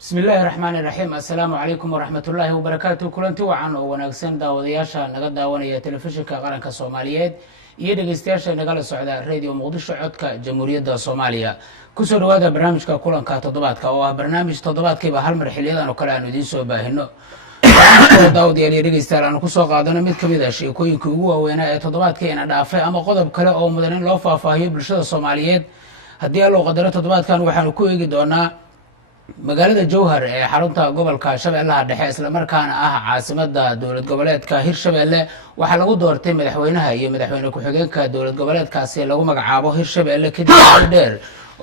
بسم الله الرحمن الرحيم السلام عليكم ورحمة الله وبركاته كلنتي وعن وناغسن داودياشا naga daawanaya telefishinka qaranka Soomaaliyeed iyo dhageystayaasha nagala socda radio Muqdisho codka Jamhuuriyadda Soomaaliya kusoo dhawaada barnaamijka kulanka toddobaadka oo ah barnaamij toddobaadkiiba hal mar xiliyadan oo kale aan idiin soo baahino daawadayaal iyo dhageystayaal aan ku soo qaadano mid kamid ah sheekooyinka ugu waaweyn ee toddobaadkeena dhaafay ama qodob kale oo mudan in loo faahfaahiyo bulshada Soomaaliyeed haddii loo qadaro toddobaadkan waxaan ku eegi doonaa magaalada Jowhar ee xarunta gobolka Shabeellaha Dhexe isla markaana ah caasimada dowlad goboleedka Hirshabeelle waxa lagu doortay madaxweynaha iyo madaxweyne ku-xigeenka dowlad goboleedkaasi lagu magacaabo Hirshabeelle kadib dheer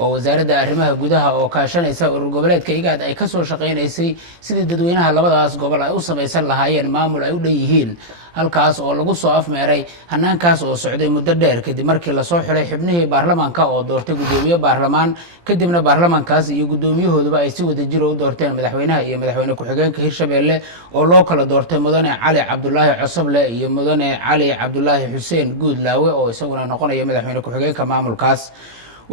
oo wasaaradda arrimaha gudaha oo kaashanaysa urur goboleedka IGAD ay ka soo shaqeynaysay sidii dadweynaha labadaas gobol ay u samaysan lahaayeen maamul ay u dhanyihiin halkaas oo lagu soo afmeeray hanaankaas oo socday muddo dheer kadib markii la soo xiray xubnihii baarlamaanka oo doortay gudoomiye baarlamaan kadibna baarlamaankaas iyo gudoomiyahooduba ay si wadajir u doorteen madaxweynaha iyo madaxweyne ku-xigeenka Hirshabeelle oo loo kala doortay mudane Cali Cabdullaahi Cosoble iyo mudane Cali Cabdullaahi Xuseen Guudlaawe oo isaguna noqonaya madaxweyne ku-xigeenka maamulkaas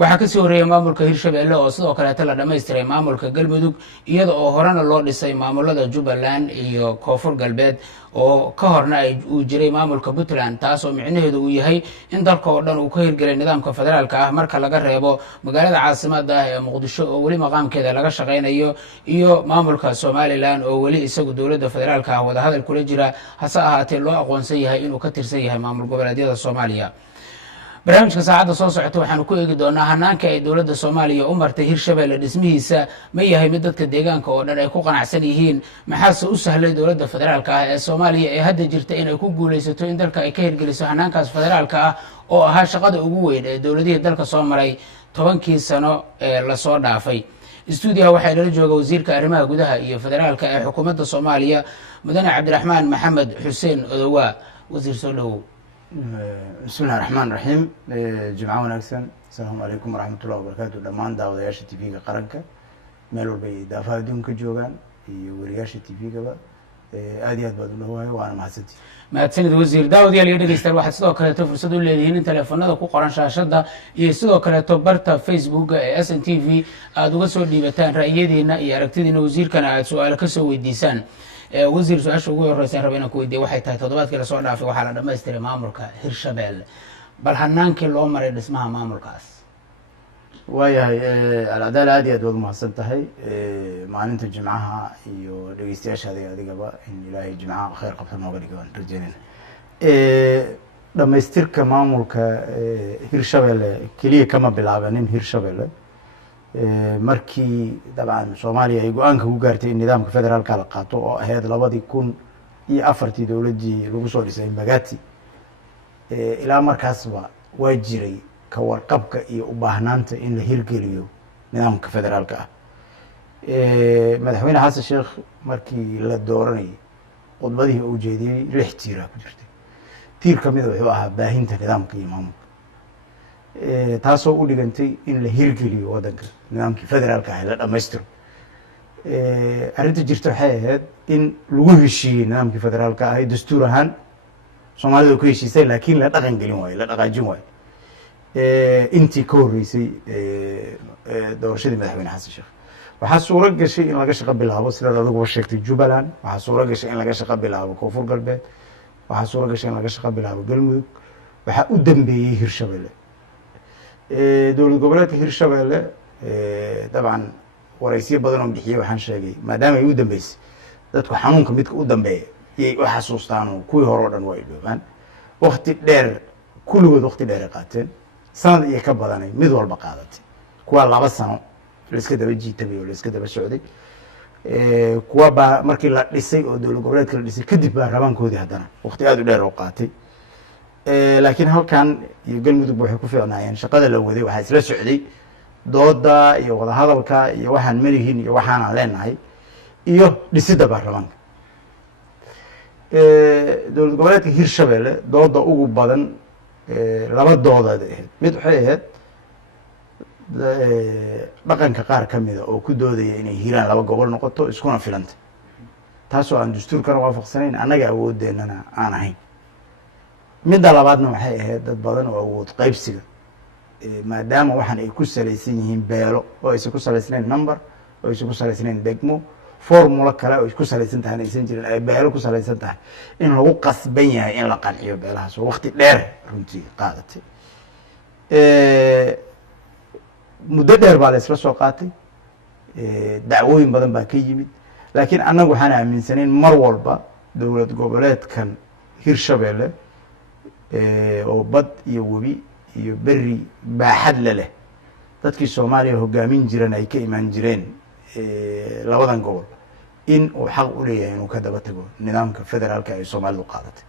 waxaa ka soo horeeyay maamulka Hirshabeelle oo sidoo kale la dhameystiray maamulka Galmudug iyada oo horena loo dhisay maamulada Jubbaland iyo Koonfur Galbeed oo ka horna ay u jiray maamulka Puntland taas oo micnaheedu uu yahay in dalka oo dhan uu ka hirgelay nidaamka federaalka ah marka laga reebo magaalada caasimadda ah ee Muqdisho oo wali maqaamkeeda laga shaqeynayo iyo maamulka Somaliland oo wali isagu dowladda federaalka ah wada hadal kula jira hase ahaatee loo aqoonsan yahay inuu ka tirsan yahay maamul goboleedyada Soomaaliya barnaamijka saacadda soo socota waxaan ku eegi doonaa hanaanka ay dowladda Soomaaliya u martay Hirshabeelle dhismihiisa ma yahay mid dadka deegaanka oo dhan ay ku qanacsan yihiin maxaase u sahlay dowladda federaalka ah ee Soomaaliya ee hadda jirta in ay ku guuleysato in dalka ay ka hirgeliso hanaankaas federaalka ah oo ahaa shaqada ugu weyn ee dowladihii dalka soo maray 10 sano ee la soo dhaafay stuudiyaha waxaa nala jooga wasiirka arrimaha gudaha iyo federaalka ee xukuumadda Soomaaliya mudane Cabdiraxmaan Maxamed Xuseen Odowa wasiir soo dhawow بسم الله الرحمن الرحيم جمعة ونكسن السلام عليكم ورحمة الله وبركاته دمان داودياش تي في قرنك ميلو بي دافع دون كجوغان ورياش تي في قبا آديات بدونه وانا محسنتي mahadsanid wasiir daawad yaal iyo dhegeystayaal waxaad sidoo kaleeto fursad u leedihiin in teleefanada ku qoran shaashada iyo sidoo kaleeto barta facebooka ee SNTV aad uga soo dhiibataan ra'yadiina iyo aragtidiina wasiirkana aad su'aalo ka soo weydiisaan wasiir su-aasha ugu horeysa raba inaan ku weydiiyo waxay tahay toddobaadkii la soo dhaafay waxaa la dhammaystiray maamulka Hirshabeelle bal hanaankii loo maray dhismaha maamulkaas waayahay alcadaal aad iyo aad waad mahadsan tahay maalinta jimcaha iyo dhegeystayaashaada adigaba in ilaahay jimcaha khayr qabta nooga dhigo aan rajeynayna dhammaystirka maamulka Hirshabeelle keliya kama bilaabanin Hirshabeelle markii dabcan Soomaaliya ay go'aanka ku gaartay in nidaamka federaalka la qaato oo ahayd 2004 dowladii lagu soo dhisay Magati ilaa markaasba waa jiray ka warqabka iyo u baahnaanta in la hirgeliyo nidaamka federaalka ah madaxweyne Xasan Sheekh markii la dooranay qodbadii uu jeediyay 6 tiir ku jirtay tiir kamid wuxuu ahaa baahinta nidaamka iyo maamulka taasoo u dhigantay in la hirgeliyo wadanka nidaamkii federaalka ah la dhammaystiro arrinta jirta waxay ahayd in lagu heshiiyey nidaamkii federaalka ah dastuur ahaan Soomaalidu ku heshiisay laakiin la dhaqan gelin waayo la dhaqaajin waayo intii ka horeysay doorashadii madaxweyne Xasan Sheekh waxaa suura gashay in laga shaqo bilaabo sida adigu sheegtay Jubbaland waxaa suura gashay in laga shaqo bilaabo Koonfur Galbeed waxaa suura gashay in laga shaqo bilaabo Galmudug waxaa u dambeeyay Hirshabeelle dowlad goboleedka Hirshabeelle dabcan waraysiyo badan oo bixiyay waxaan sheegay maadaama ay u dambeysay dadku xanuunka midka u dambeeya ay u xasuustaan oo kuwii hore oo dhan way dhooban waqti dheer kulligood waqti dheer qaateen sanad iyo ka badanay mid walba qaadatay kuwa 2 sano la iska daba jiitay oo la iska daba socday kuwa ba markii la dhisay oo dowlad goboleedka la dhisay kadib baa rabankoodii haddana waqti aad u dheer oo qaatay laakiin halkan iyo Galmudug waxay ku fiicnaayeen shaqada la waday waxa isla socday dooda iyo wada hadalka iyo waxaan malihiin iyo waxaan aan leenahay iyo dhisida baarlamaanka dowlad goboleedka Hirshabeelle dooda ugu badan laba doodaad ahayd mid waxay ahayd dhaqanka qaar kamida oo ku doodaya inay hiiraan laba gobol noqoto iskuna filanta taasoo aan dastuurkana waafaqsanayn annaga awoodeennana aan ahayn midda labaadna waxay ahayd dad badan oo awood qaybsiga maadaama waxaan ay ku salaysan yihiin beelo oo aysan ku salaysnayn number oo aysan ku salaysnayn degmo formula kale oo isku salaysan tahay aysan jirin ay beelo ku salaysan tahay in lagu qasban yahay in la qanciyo beelahaas oo waqti dheer runtii qaadatay muddo dheer baa la isla soo qaatay dacwooyin badan baa ka yimid laakiin annagu waxaan aaminsanayn mar walba dowlad goboleedkan hirshabeelle oo bad iyo webi iyo beri baaxad le leh dadkii soomaaliya hogaamin jiran ay ka imaan jireen labadan gobol in uu xaq u leeyahay inuu ka daba tago nidaamka federaalka ay soomaalidu qaadatay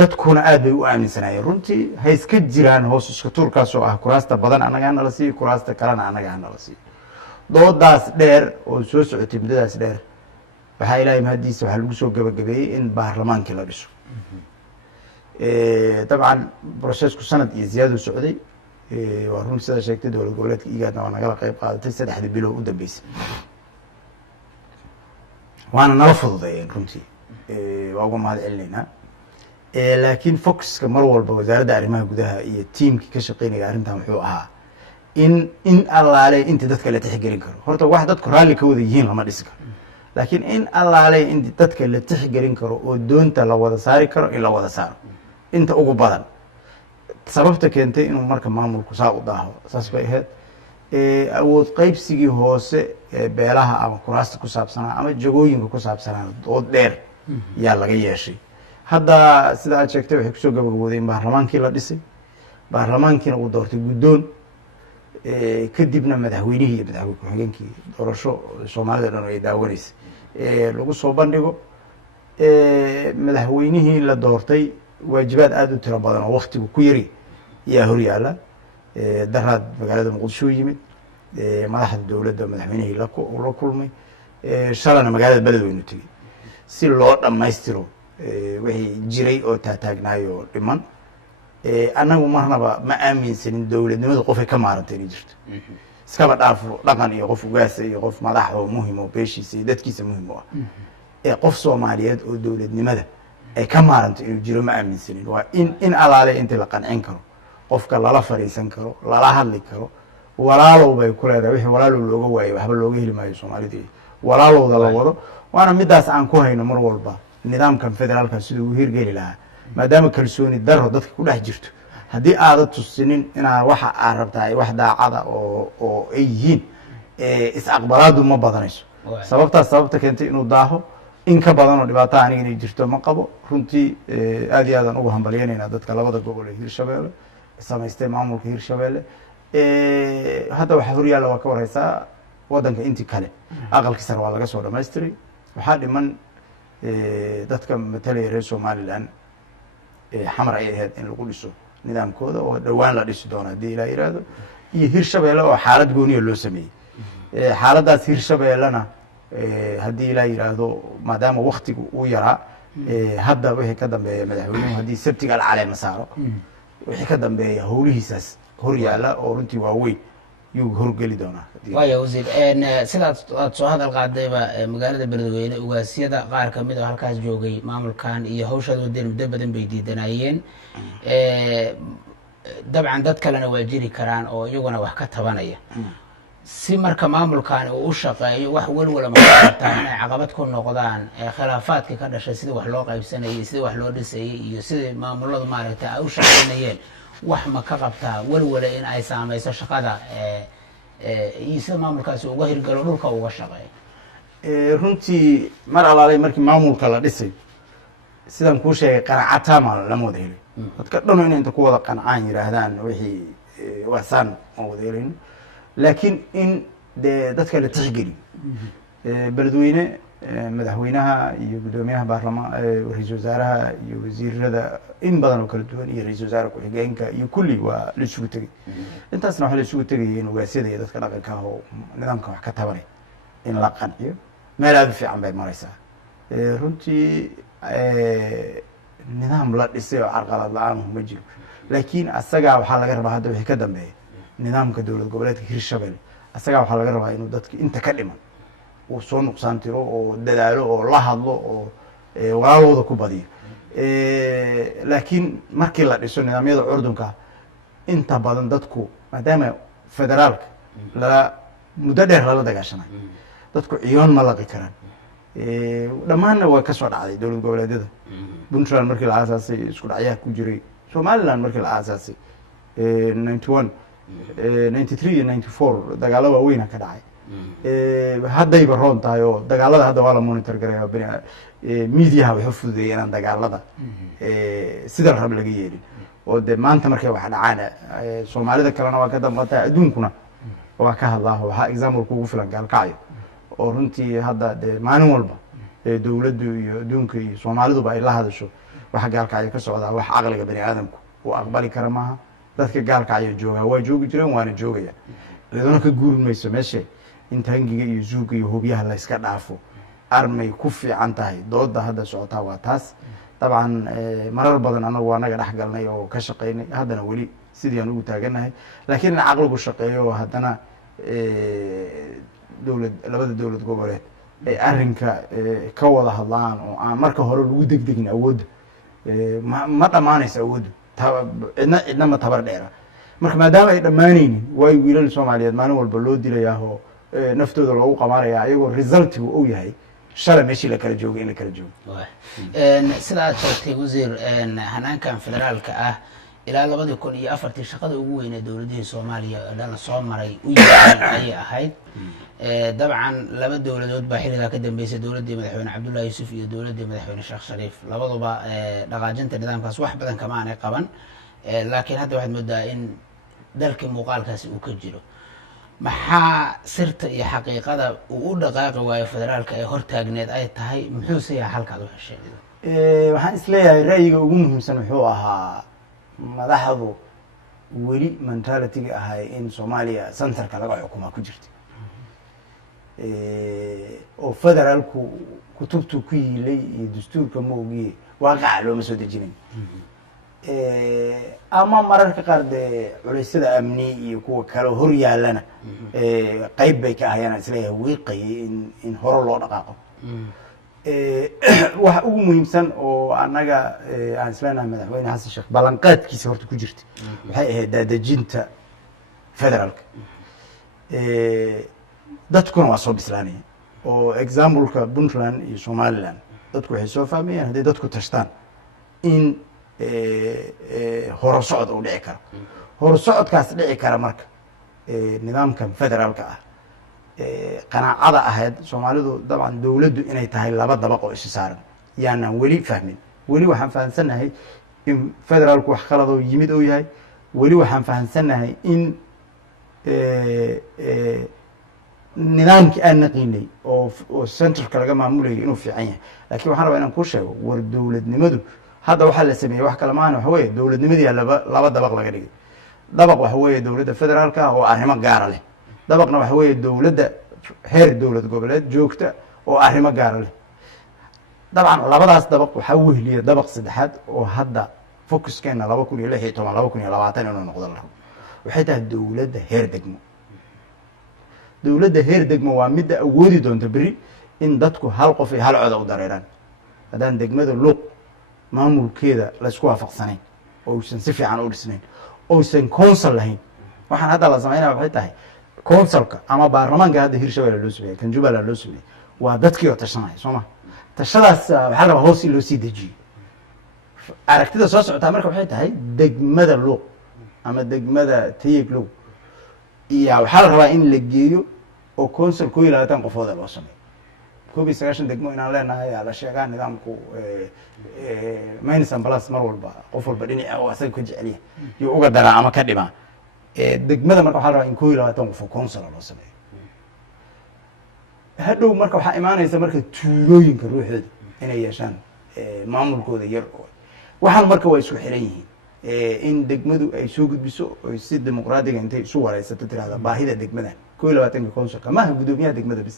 dadkuna aad bay u aaminsanaayeen runtii hay iska jiraan hoos iska tuurkaasoo ah kuraasta badan annaga hanala siiyo kuraasta kalena annaga hanala siiyo doodaas dheer oo soo socotay muddadaas dheer waxaa ilaahay mahadiisa waxaa lagu soo gabagabeeyey in baarlamaankii la dhiso dabcan processku sanad iyo ziyaadu socday waa run sidaa sheegtay dowlad goboleedka igaadna waa nagala qeyb qaadatay 3 bilood u dambeysay waana nala fududeeyeen runtii waa uga mahad celinaynaa laakiin focuska mar walba wasaaradda arrimaha gudaha iyo tiimkii ka shaqeynaya arrintan wuxuu ahaa in allaale intii dadka la tixgelin karo horta wax dadku raalli ka wada yihiin lama dhisi karo laakiin in allaale intii dadka la tixgelin karo oo doonta la wada saari karo in la wada saaro inta ugu badan sababta keentay inuu marka maamulku saa u daaho saas bay ahayd awood qaybsigii hoose ee beelaha ama kuraasta ku saabsanaa ama jagooyinka ku saabsanaa dood dheer yaa laga yeeshay hadda sida aad sheegtay waxay kusoo gabagabooday in baarlamaankii la dhisay baarlamaankiina uu doortay guddoon kadibna madaxweynihii iyo madaxweyne ku-xigeenkii doorasho soomaalida dhan ay daawanaysay lagu soo bandhigo madaxweynihii la doortay waajibaad aada u tiro badan oo waktigu ku yari yaa horyaala daraad magaalada muqdisho yimid madaxda dowladda madaxweynihii la kulmay shalana magaalada beledweynu tegey si loo dhammaystiro wixii jiray oo taataagnaayoo dhiman annagu marnaba ma aaminsanin dowladnimada qofay ka maarantay inay jirto iskaba dhaafo dhaqan iyo qof ugaasa iyo qof madax oo muhim oo beeshiisa iyo dadkiisa muhim u ah qof soomaaliyeed oo dowladnimada ay ka maaranto inuu jiro ma aaminsanin waa in alaale intii la qancin karo qofka lala fadhiisan karo lala hadli karo walaalow bay ku leedahay wixii walaalow looga waayo waxba looga heli maayo soomaalida walaalowda la wado waana midaas aan ku hayno mar walba nidaamkan federaalka siduu u hirgeli lahaa maadaama kalsooni daro dadka ku dhex jirto haddii aada tusinin inaa waxa aad rabtaa ay wax daacada oo ay yihiin is-aqbalaadu ma badanayso sababtaas sababta keentay inuu daaho in ka badan oo dhibaato aniga inay jirto ma qabo runtii aad iyo aadaan ugu hambalyanaynaa dadka labada gobol ee hirshabeelle samaystay maamulka hirshabeelle hadda waxaa horyaalla waa ka wareysaa waddanka intii kale aqalkii sare waa laga soo dhamaystiray waxaa dhiman dadka matalaya reer somalilan xamar ay ahayd in lagu dhiso nidaamkooda oo dhowaan la dhisi doono haddii ilaa yihahdo iyo hirshabeelle oo xaalad gooniya loo sameeyey xaaladdaas hirshabeellena haddii ilaa yidhaahdo maadaama waktigu uu yaraa hadda wixii ka dambeeya madaxweynuhu haddii sabtiga la caleema saaro wixii ka dambeeya howlihiisaas hor yaalla oo runtii waaweyn yuu horgeli doonaa waaya wasiir sida aad soo hadal qaadayba magaalada beledweyne ugaasyada qaar kamid oo halkaas joogay maamulkan iyo hawshaad wadeen muddo badan bay diidanayeen dabcan dad kalena waa jiri karaan oo iyaguna wax ka tabanaya si marka maamulkaani uu u shaqeeyo wax welwala maartaan inay caqabad ku noqdaan khilaafaadka ka dhashay sidii wax loo qaybsanayay sidii wax loo dhisayay iyo sidii maamuladu maaragtay ay u shaqeynayeen wax ma ka qabtaa welwala in ay saameyso shaqada iyo sida maamulkaasi uga hirgalo dhulka uga shaqeeyo runtii mar alaalay markii maamulka la dhisay sidaan kuu sheegay qanacataama lama wada helay dadka dhano inay inta ku wada qancaan yidhaahdaan wixii waasaan ma wada helayno laakiin in dee dadka la tixgeliyo beledweyne madaxweynaha iyo guddoomiyaha baarlamaan ra-iisul wasaaraha iyo wasiirada in badan oo kala duwan iyo ra-isul wasaare ku-xigeenka iyo kulli waa la isugu tegay intaasna waxaa la isugu tegayay in ugaasyada iyo dadka dhaqanka ah oo nidaamka wax ka tabanay in la qanciyo meel aada u fiican bay maraysaa runtii nidaam la dhisay oo carqalad la-aan ma jiro laakiin asagaa waxaa laga rabaa hadda wixii ka dambeeya nidaamka dowlad goboleedka hirshabelle asagaa waxaa laga rabaa inuu dadka inta ka dhiman uu soo nuqsaan tiro oo dadaalo oo la hadlo oo walaalooda ku badiyo laakiin markii la dhiso nidaamyada curdunka inta badan dadku maadaama federaalka lala muddo dheer lala dagaashanay dadku ciyoon ma laqi karaan dhammaanna waa ka soo dhacday dowlad goboleedyada puntland markii la aasaasay isku dhacyaha ku jiray somaliland markii la aasaasay 91 93 iyo 94 dagaalo waaweyna ka dhacay haddayba roon tahay oo dagaalada hadda waa la monitor garaya mediaha waxu fududeeya inaan dagaalada sida la rab laga yeelin oo de maanta markay wax dhacaan soomaalida kalena waa ka damqataa adduunkuna waa ka hadlaa waxaa example kugu filan gaalkacyo oo runtii hadda de maalin walba dowladdu iyo adduunka iyo soomaaliduba ay la hadasho waxa gaalkacyo ka socdaa wax caqliga bani aadamku uu aqbali kara maaha dadka gaalkacyo joogaa waa joogi jireen waana joogaya ciduna ka guuri mayso meesha inta hangiga iyo zuuga iyo hubyaha la iska dhaafo armay ku fiican tahay dooda hadda socotaa waa taas dabcan marar badan anagu anaga dhex galnay oo ka shaqaynay haddana weli sidii aan ugu taaganahay laakiin in caqligu shaqeeyo oo haddana labada dowlad goboleed ay arrinka ka wada hadlaan oo aan marka hore lagu degdegin awoodda ma dhammaanaysa awooddu cidna ma tabar dheera marka maadaama ay dhammaanaynin waayo wiilal soomaaliyeed maalin walba loo dilayaa oo naftooda loogu qamaanaya ayagoo resultigu uu yahay shalay meeshii la kala joogay in la kala joogo sida aad sheegtay wasiir hanaankan federaalka ah ilaa 2004 shaqada ugu weynee dowladihii soomaaliya dhan soo maray u yihiin ayay ahayd dabcan laba dowladood baa xilligaa ka dambeysay dowladdii madaxweyne cabdullahi yuusuf iyo dowladdii madaxweyne sheekh shariif labaduba dhaqaajinta nidaamkaas wax badan kama aanay qaban laakiin hadda waxaad moodaa in dalkii muuqaalkaasi uu ka jiro maxaa sirta iyo xaqiiqada uu u dhaqaaqi waayo federaalka ee hortaagneed ay tahay muxuuse yahay halkaad u hesheen waxaan isleeyahay ra'yiga ugu muhiimsan wuxuu ahaa madaxdu weli mentalityga ahay in soomaaliya centerka laga xukumaa ku jirta oo federaalku kutubtu ku yiilay iyo dastuurka ma ogiye waaqaca looma soo dejinayn ama mararka qaar dee culeysyada amni iyo kuwa kale hor yaalana qeyb bay ka ahayaan isleeyahay wiiqayay in hore loo dhaqaaqo waxa ugu muhiimsan oo annaga aan isleenahay madaxweyne xasan sheekh ballanqaadkiisa horta ku jirta waxay ahayd daadejinta federaalka dadkuna waa soo bislaanaya oo exampleka puntland iyo somaliland dadku waxay soo fahmayaan hadday dadku tashtaan in horo socod uu dhici karo horo socodkaas dhici kara marka nidaamkan federaalka ah qanaacada ahayd soomaalidu dabcan dowladdu inay tahay laba dabaq oo isu saaran yaanaan weli fahmin weli waxaan fahamsannahay in federaalku wax qaladoo yimid oo yahay weli waxaan fahamsannahay in nidaamkii aan naqiinay oo centerka laga maamulayay inuu fiican yahay laakiin waxaan rabaa inaan kuu sheego war dowladnimadu hadda waxaa la sameeyey wax kale maahana waxa weeye dowladnimadii laba dabaq laga dhigay dabaq waxa weeye dowladda federaalka ah oo arrimo gaara leh dabaqna waxa weeye dowladda heer dowlad goboleed joogta oo arrimo gaara leh dabcan labadaas dabaq waxaa wehliya dabaq saddexaad oo hadda focuskeenna 2016 2020 inuu noqdo la rabo waxay tahay dowladda heer degmo dowladda heer degmo waa midda awoodi doonta beri in dadku hal qof iyo hal coda u dareeraan haddaan degmada luuq maamulkeeda laysku waafaqsanayn ousan si fiican u dhisnayn ousan council lahayn waxaan hadda la samaynaya waxay tahay councilka ama baarlamaanka hadda hirshabelle loo sameeyey kan jubbaland loo sameeyey waa dadkii oo tashanaya soo ma tashadaas waxaa la rabaa hoos in loo sii dejiyo aragtida soo socotaa marka waxay tahay degmada luuq ama degmada tayeg luuq iyo waxaa la rabaa in la geeyo oo council 21 qofooda loo sameeyo 19 degmo inaan leenahay la sheegaa nidaamku minus and plus mar walba qof walba dhinaca oo asaga ka jecel yahay iyo uga daraa ama ka dhimaa degmada marka waxaa la rabaa in 21 qof oo council loo sameeyo hadhow marka waxaa imaanaysa marka tuulooyinka ruuxooda inay yeeshaan maamulkooda yar waxaan marka waa isku xiran yihiin in degmadu ay soo gudbiso oo si dimuqraadiga intay isu wareysato tirahda baahida degmadan 21 councilka maaha gudoomiyaha degmada bis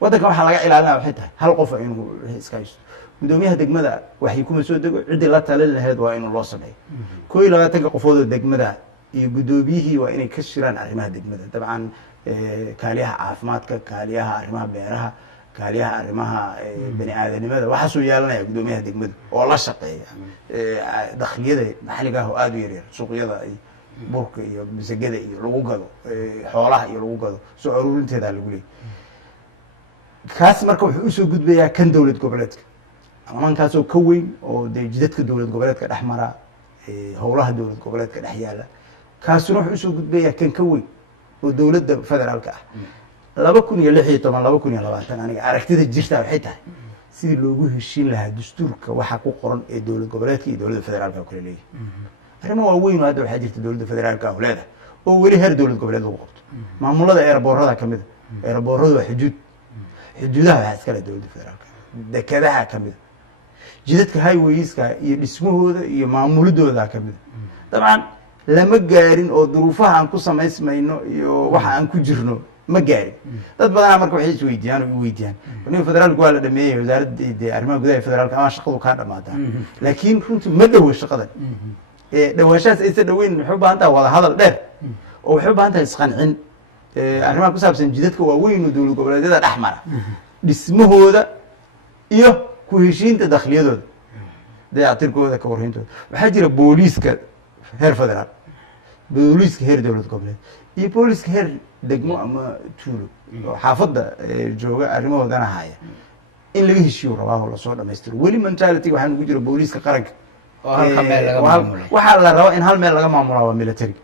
wadanka waxaa laga ilaalinaya waxay tahay hal qof inuu iska haysto gudoomiyaha degmada waxay kuma soo dego cidii la talin lahayd waa inuu loo sameeyo 21 qofood oo degmada iyo gudoomiyihii waa inay ka shiraan arrimaha degmada dabcan kaaliyaha caafimaadka kaaliyaha arrimaha beeraha kaaliyaha arrimaha bani aadanimada waxaa soo yeelanaya gudoomiyaha degmada oo la shaqeeya dakhliyada maxalliga ah oo aad u yaryar suuqyada burka iyo masagada iyo lagu gado xoolaha iyo lagu gado soo aruurinteedaa lagu leeyay kaas marka wuxuu usoo gudbayaa kan dowlad goboleedka amankaasoo ka weyn oo dee jidadka dowlad goboleedka dhex mara howlaha dowlad goboleedka dhex yaala kaasuna wuxuu usoo gudbayaa kan ka weyn oo dowladda federaalka ah 2016 2020 aniga aragtida jirtaa waxay tahay sidii loogu heshiin lahaa dastuurka waxa ku qoran ee dowlad goboleedka iyo dowladda federaalka kala leeyahay arrimo waaweyn oo hadda waxaa jirta dowladda federaalka oo leedahay oo weli heer dowlad goboleed lagu qabto maamulada eeraboorada kamid ah eerabooradu waa xuduudaha waxaa iskale dowladda federaalka dekedaha kamid ah jidadka highwayska iyo dhismahooda iyo maamulidooda kamid ah dabcan lama gaarin oo duruufaha aan ku samaysmayno iyo waxa aan ku jirno ma gaarin dad badanaa marka waxay isweydiiyaan oo iweydiiyaan nimanka federaalka waa la dhameeyey wasaaradda arrimaha gudaha federaalka ama shaqadu kaa dhamaataa laakiin runtii ma dhowo shaqadan dhawaashahaas aysa dhaweyn waxay u baahan tahay wada hadal dheer oo waxay u baahan tahay isqancin arrimaha ku saabsan jidadka waaweyn oo dowlad goboleedyada dhex mara dhismahooda iyo ku heshiinta dakhliyadooda dayactirkooda ka warhayntooda waxaa jira booliiska heer federaal booliiska heer dowlad goboleed iyo booliiska heer degmo ama tuulo oo xaafadda jooga arrimahoodana haya in laga heshiiyo rabaa oo lasoo dhamaystiro weli mentality waxaan ugu jira booliiska qaranka waxaa la rabaa in hal meel laga maamulaa waa military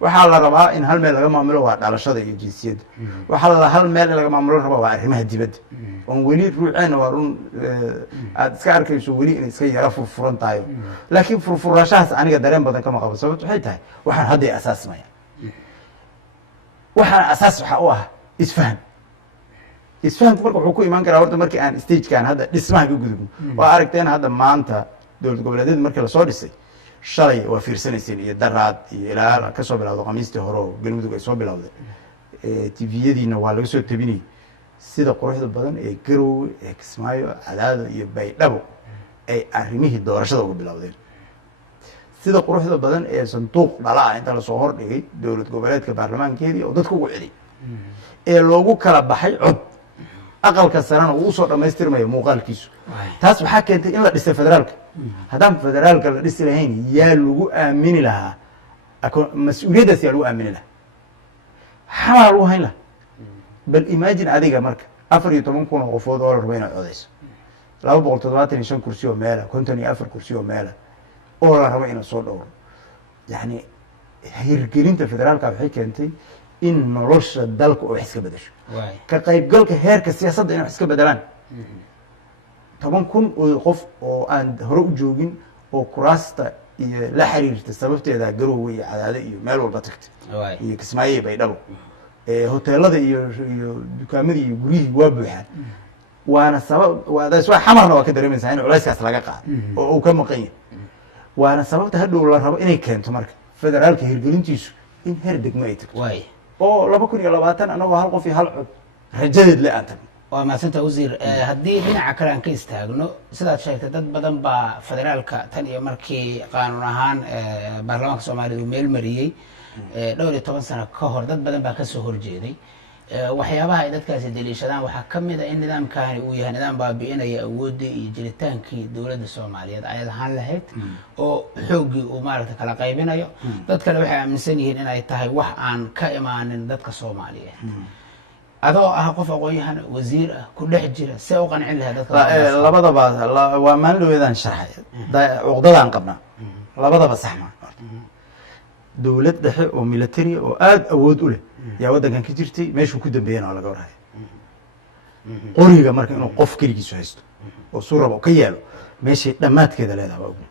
waxaa la rabaa in hal meel laga maamulo waa dhalashada iyo jinsiyadda waxaa hal meel in laga maamulo rabaa waa arrimaha dibadda oon weli ruuceena waa run aad iska arkayso weli inay iska yara furfuran tahay laakiin furfurashahaas aniga dareen badan kama qabo sababto waxay tahay waxaan hadday asaasmayaan waxaan asaas waxa u ah isfaham isfahamku marka wuxuu ku imaan karaa horta markii aan stagekan hadda dhismaha ka gudubno waa aragteen hadda maanta dowlad goboleedyada markii lasoo dhisay shalay waa fiirsanayseen iyo daraad iyo ilaa kasoo bilawdo khamiistii hore oo galmudug ay soo bilawday tviyadiina waa laga soo tabinayay sida quruxda badan ee garowe ee kismaayo cadaado iyo baydhabo ay arrimihii doorashada uga bilowdeen sida quruxda badan ee sanduuq dhala ah inta lasoo hordhigay dowlad goboleedka baarlamaankeedii oo dadka ugu celiyay ee loogu kala baxay cod aqalka sarena uu usoo dhamaystirmayo muuqaalkiisu taas waxaa keentay in la dhisay federaalka haddaan federaalka la dhisi lahayn yaa lagu aamini lahaa mas-uuliyaddaas yaa lagu aamini lahaa xamaa lagu hayn lahaa bal imagine adiga marka 14 kun oo qofood oo la rabo inaad codayso 275 kursi oo meela 54 kursi oo meela oo la rabo inaad soo dhowro yani hirgelinta federaalka waxay keentay in nolosha dalka oo wax iska bedesho ka qaybgalka heerka siyaasadda inay wax iska bedelaan 10 kun oo qof oo aan hore u joogin oo kuraasta iyo la xiriirta sababteeda garowe iyo cadaado iyo meel walba tagtay iyo kismaayo iyo baydhabo hoteelada iyo dukaamadii iyo guryihii waa buuxaan waana sabab waadaas waa xamarna waa ka dareemaysaa in culayskaas laga qaado oo uu ka maqan yahay waana sababta hadhow la rabo inay keento marka federaalka hirgelintiisu in heer degmo ay tagto oo 2020 anagoo hal qof iyo hal cod rajadeed le aan tagno waa mahadsanta wasiir haddii dhinaca kale aan ka istaagno sidaad sheegtay dad badan baa federaalka tan iyo markii qaanuun ahaan baarlamaanka soomaaliyad uu meel mariyey 12 sano ka hor dad badan baa kasoo horjeeday waxyaabaha ay dadkaasi daliishadaan waxaa ka mid a in nidaamkaani uu yahay nidaam baabi'inaya awooddii iyo jiritaankii dowladda soomaaliyeed ayad ahaan lahayd oo xooggii uu maaragtay kala qaybinayo dad kale waxay aaminsan yihiin inay tahay wax aan ka imaanin dadka soomaaliyeed adoo ah qof aqoon-yahan wasiir ah ku dhex jira see u qancin lahayd dadka labadaba waa maalin dhaweedaan sharxay cuqdadaan qabnaa labadaba sax ma dowlad dhexe oo military oo aada awood u leh yaa waddankan ka jirtay meeshuu ku dambeeyana waa laga warhaya qoriga marka inuu qof keligiisu haysto oo suu rabo ka yeelo meeshay dhammaadkeeda leedaha waa ogna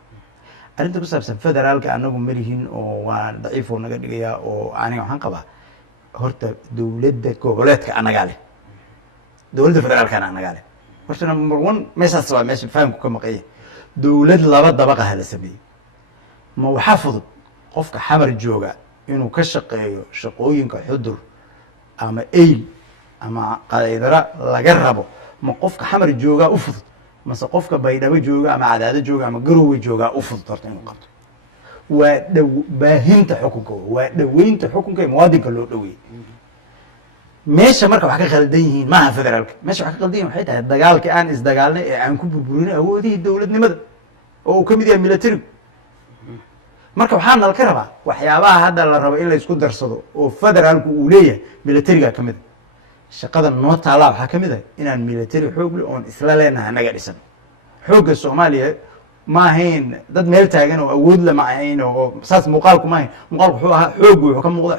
arrinta ku saabsan federaalka anagu malihin oo waa daciifoo naga dhigayaa oo aniga waxaan qabaa horta dowladda goboleedka anagaa leh dowladda federaalkana anagaa leh horta number one meeshaas waa meesha fahamku ka maqanya dowlad laba dabaqaha la sameeyey ma waxaa fudud qofka xamar jooga inuu ka shaqeeyo shaqooyinka xudur ama eyl ama qaydara laga rabo ma qofka xamar joogaa u fudud mase qofka baydhabo jooga ama cadaado jooga ama garowe joogaa u fudud horta inuu qabto waa baahinta xukunka waa dhaweynta xukunka ee muwaadinka loo dhaweeyey meesha marka wax ka khaldan yihiin maaha federaalka meesha wax ka khaldan yihin waxay tahay dagaalkii aan isdagaalnay ee aan ku burburinay awoodihii dowladnimada oo uu ka mid yahay militarigu marka waxaa nala ka rabaa waxyaabaha hadda la rabo in la isku darsado oo federaalku uu leeyahay militariga ka mid a shaqada noo taallaa waxaa ka mid ah inaan military xoog leh oon isla leenahay naga dhisan xoogga soomaaliya ma ahayn dad meel taagan oo awood le ma ahayn oo saas muuqaalku ma ahayn muuqaalku wuxuu ahaa xooggu wuxuu ka muuqda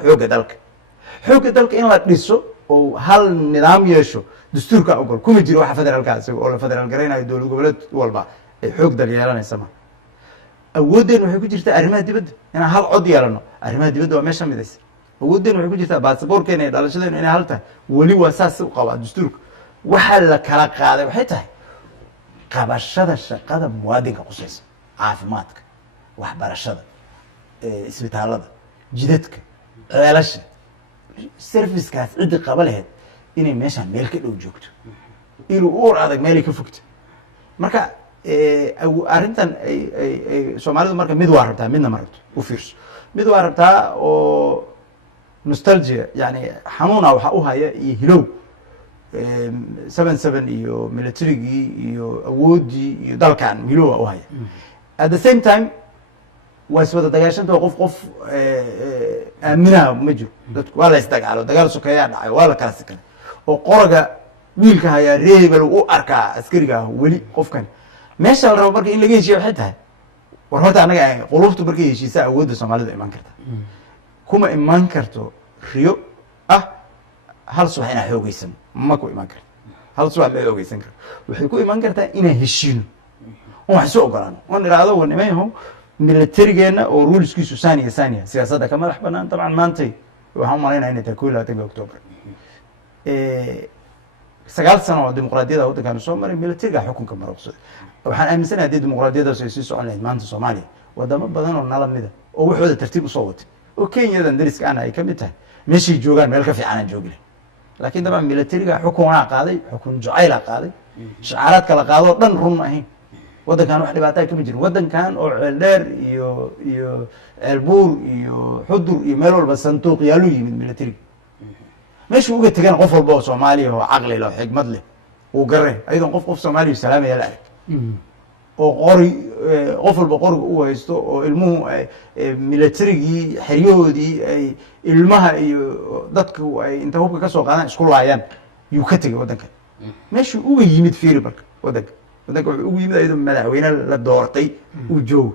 xoogga dalka in la dhiso oo hal nidaam yeesho dastuurka ogol kuma jiro waxa federaalka isaga oo la federaal garaynayo dowlad goboleed walba ay xoog dal yeelanaysa ma awoodeen waxay ku jirtaa arrimaha dibadda inaan hal cod yeelano arrimaha dibadda waa meesha midaysa awoodeen waxay ku jirtaa baasaboorkeena iyo dhalashadeenu inay hal tahay weli waa saas u qabaa dastuurka waxaa la kala qaaday waxay tahay qabashada shaqada muwaadinka qusaysa caafimaadka waxbarashada isbitaalada jidadka ceelasha servicekaas ciddii qaba laheyd inay meeshaan meel ka dhow joogto inuu uur adag meelay ka fogta marka arrintan soomaalidu marka mid waa rabtaa midna ma rabto u fiirso mid waa rabtaa oo nostalgia yani xanuuna waxa u haya iyo hilow 77 iyo militarigii iyo awooddii iyo dalkan hilowa u haya at the same time waa iswada dagaashanta qof aaminaha ma jiro dadku waa la isdagaalo dagaal sokeeyaa dhacay waa la kala sikanay oo qoraga wiilka hayaa reebel u arkaa askariga ah weli qofkan meesha la rabo marka in laga heshiya waxay tahay war horta annaga qulubtu markay heshiisa awoodda soomaalida iman karta kuma iman karto riyo ah hal subax inaa xoogeysan ma ku iman karto hal subax ma xoogeysan karto waxay ku iman kartaa inaan heshiino oon wax isu ogolaano oon idhaahdo war nimanyahow militarigeenna oo ruleskiisu saaniya siyaasadda ka madax banaan dabcan maantay waxaan u malaynaya inay tahay 22 october 9 sano oo dimuqraadiyada waddankan soo maray militariga xukunka marooqsaday waxaan aaminsanahay haddii dimuqraadiyadaas ay sii socon lahayd maanta soomaaliya wadamo badan oo nala mida oo waxooda tartiib usoo watay oo kenyadan dariska ana ay ka mid tahay meeshay joogaan meel ka fiicanaan joogi lahay laakiin dabcan militariga xukunaa qaaday xukun jacaylaa qaaday shacaaraadka la qaadoo dhan run ahayn waddankan wax dhibaataa kama jirin waddankan oo ceeldheer iyo ceelbuur iyo xudur iyo meel walba sanduuq yaalu yimid militariga meeshuu uga tegana qof walba oo soomaaliya oo caqli leh oo xigmad leh uu garay ayadoon qof soomaaliya salaamaya la arag oo qori qof walba qoriga u haysto oo ilmuhu militarigii xeryahoodii ay ilmaha iyo dadku ay inta hubka ka soo qaadaan isku laayaan yuu ka tegay waddankan meeshuu uga yimid fiiri marka waddanka wuxuu ugu yimid ayadoo madaxweyne la doortay uu joogo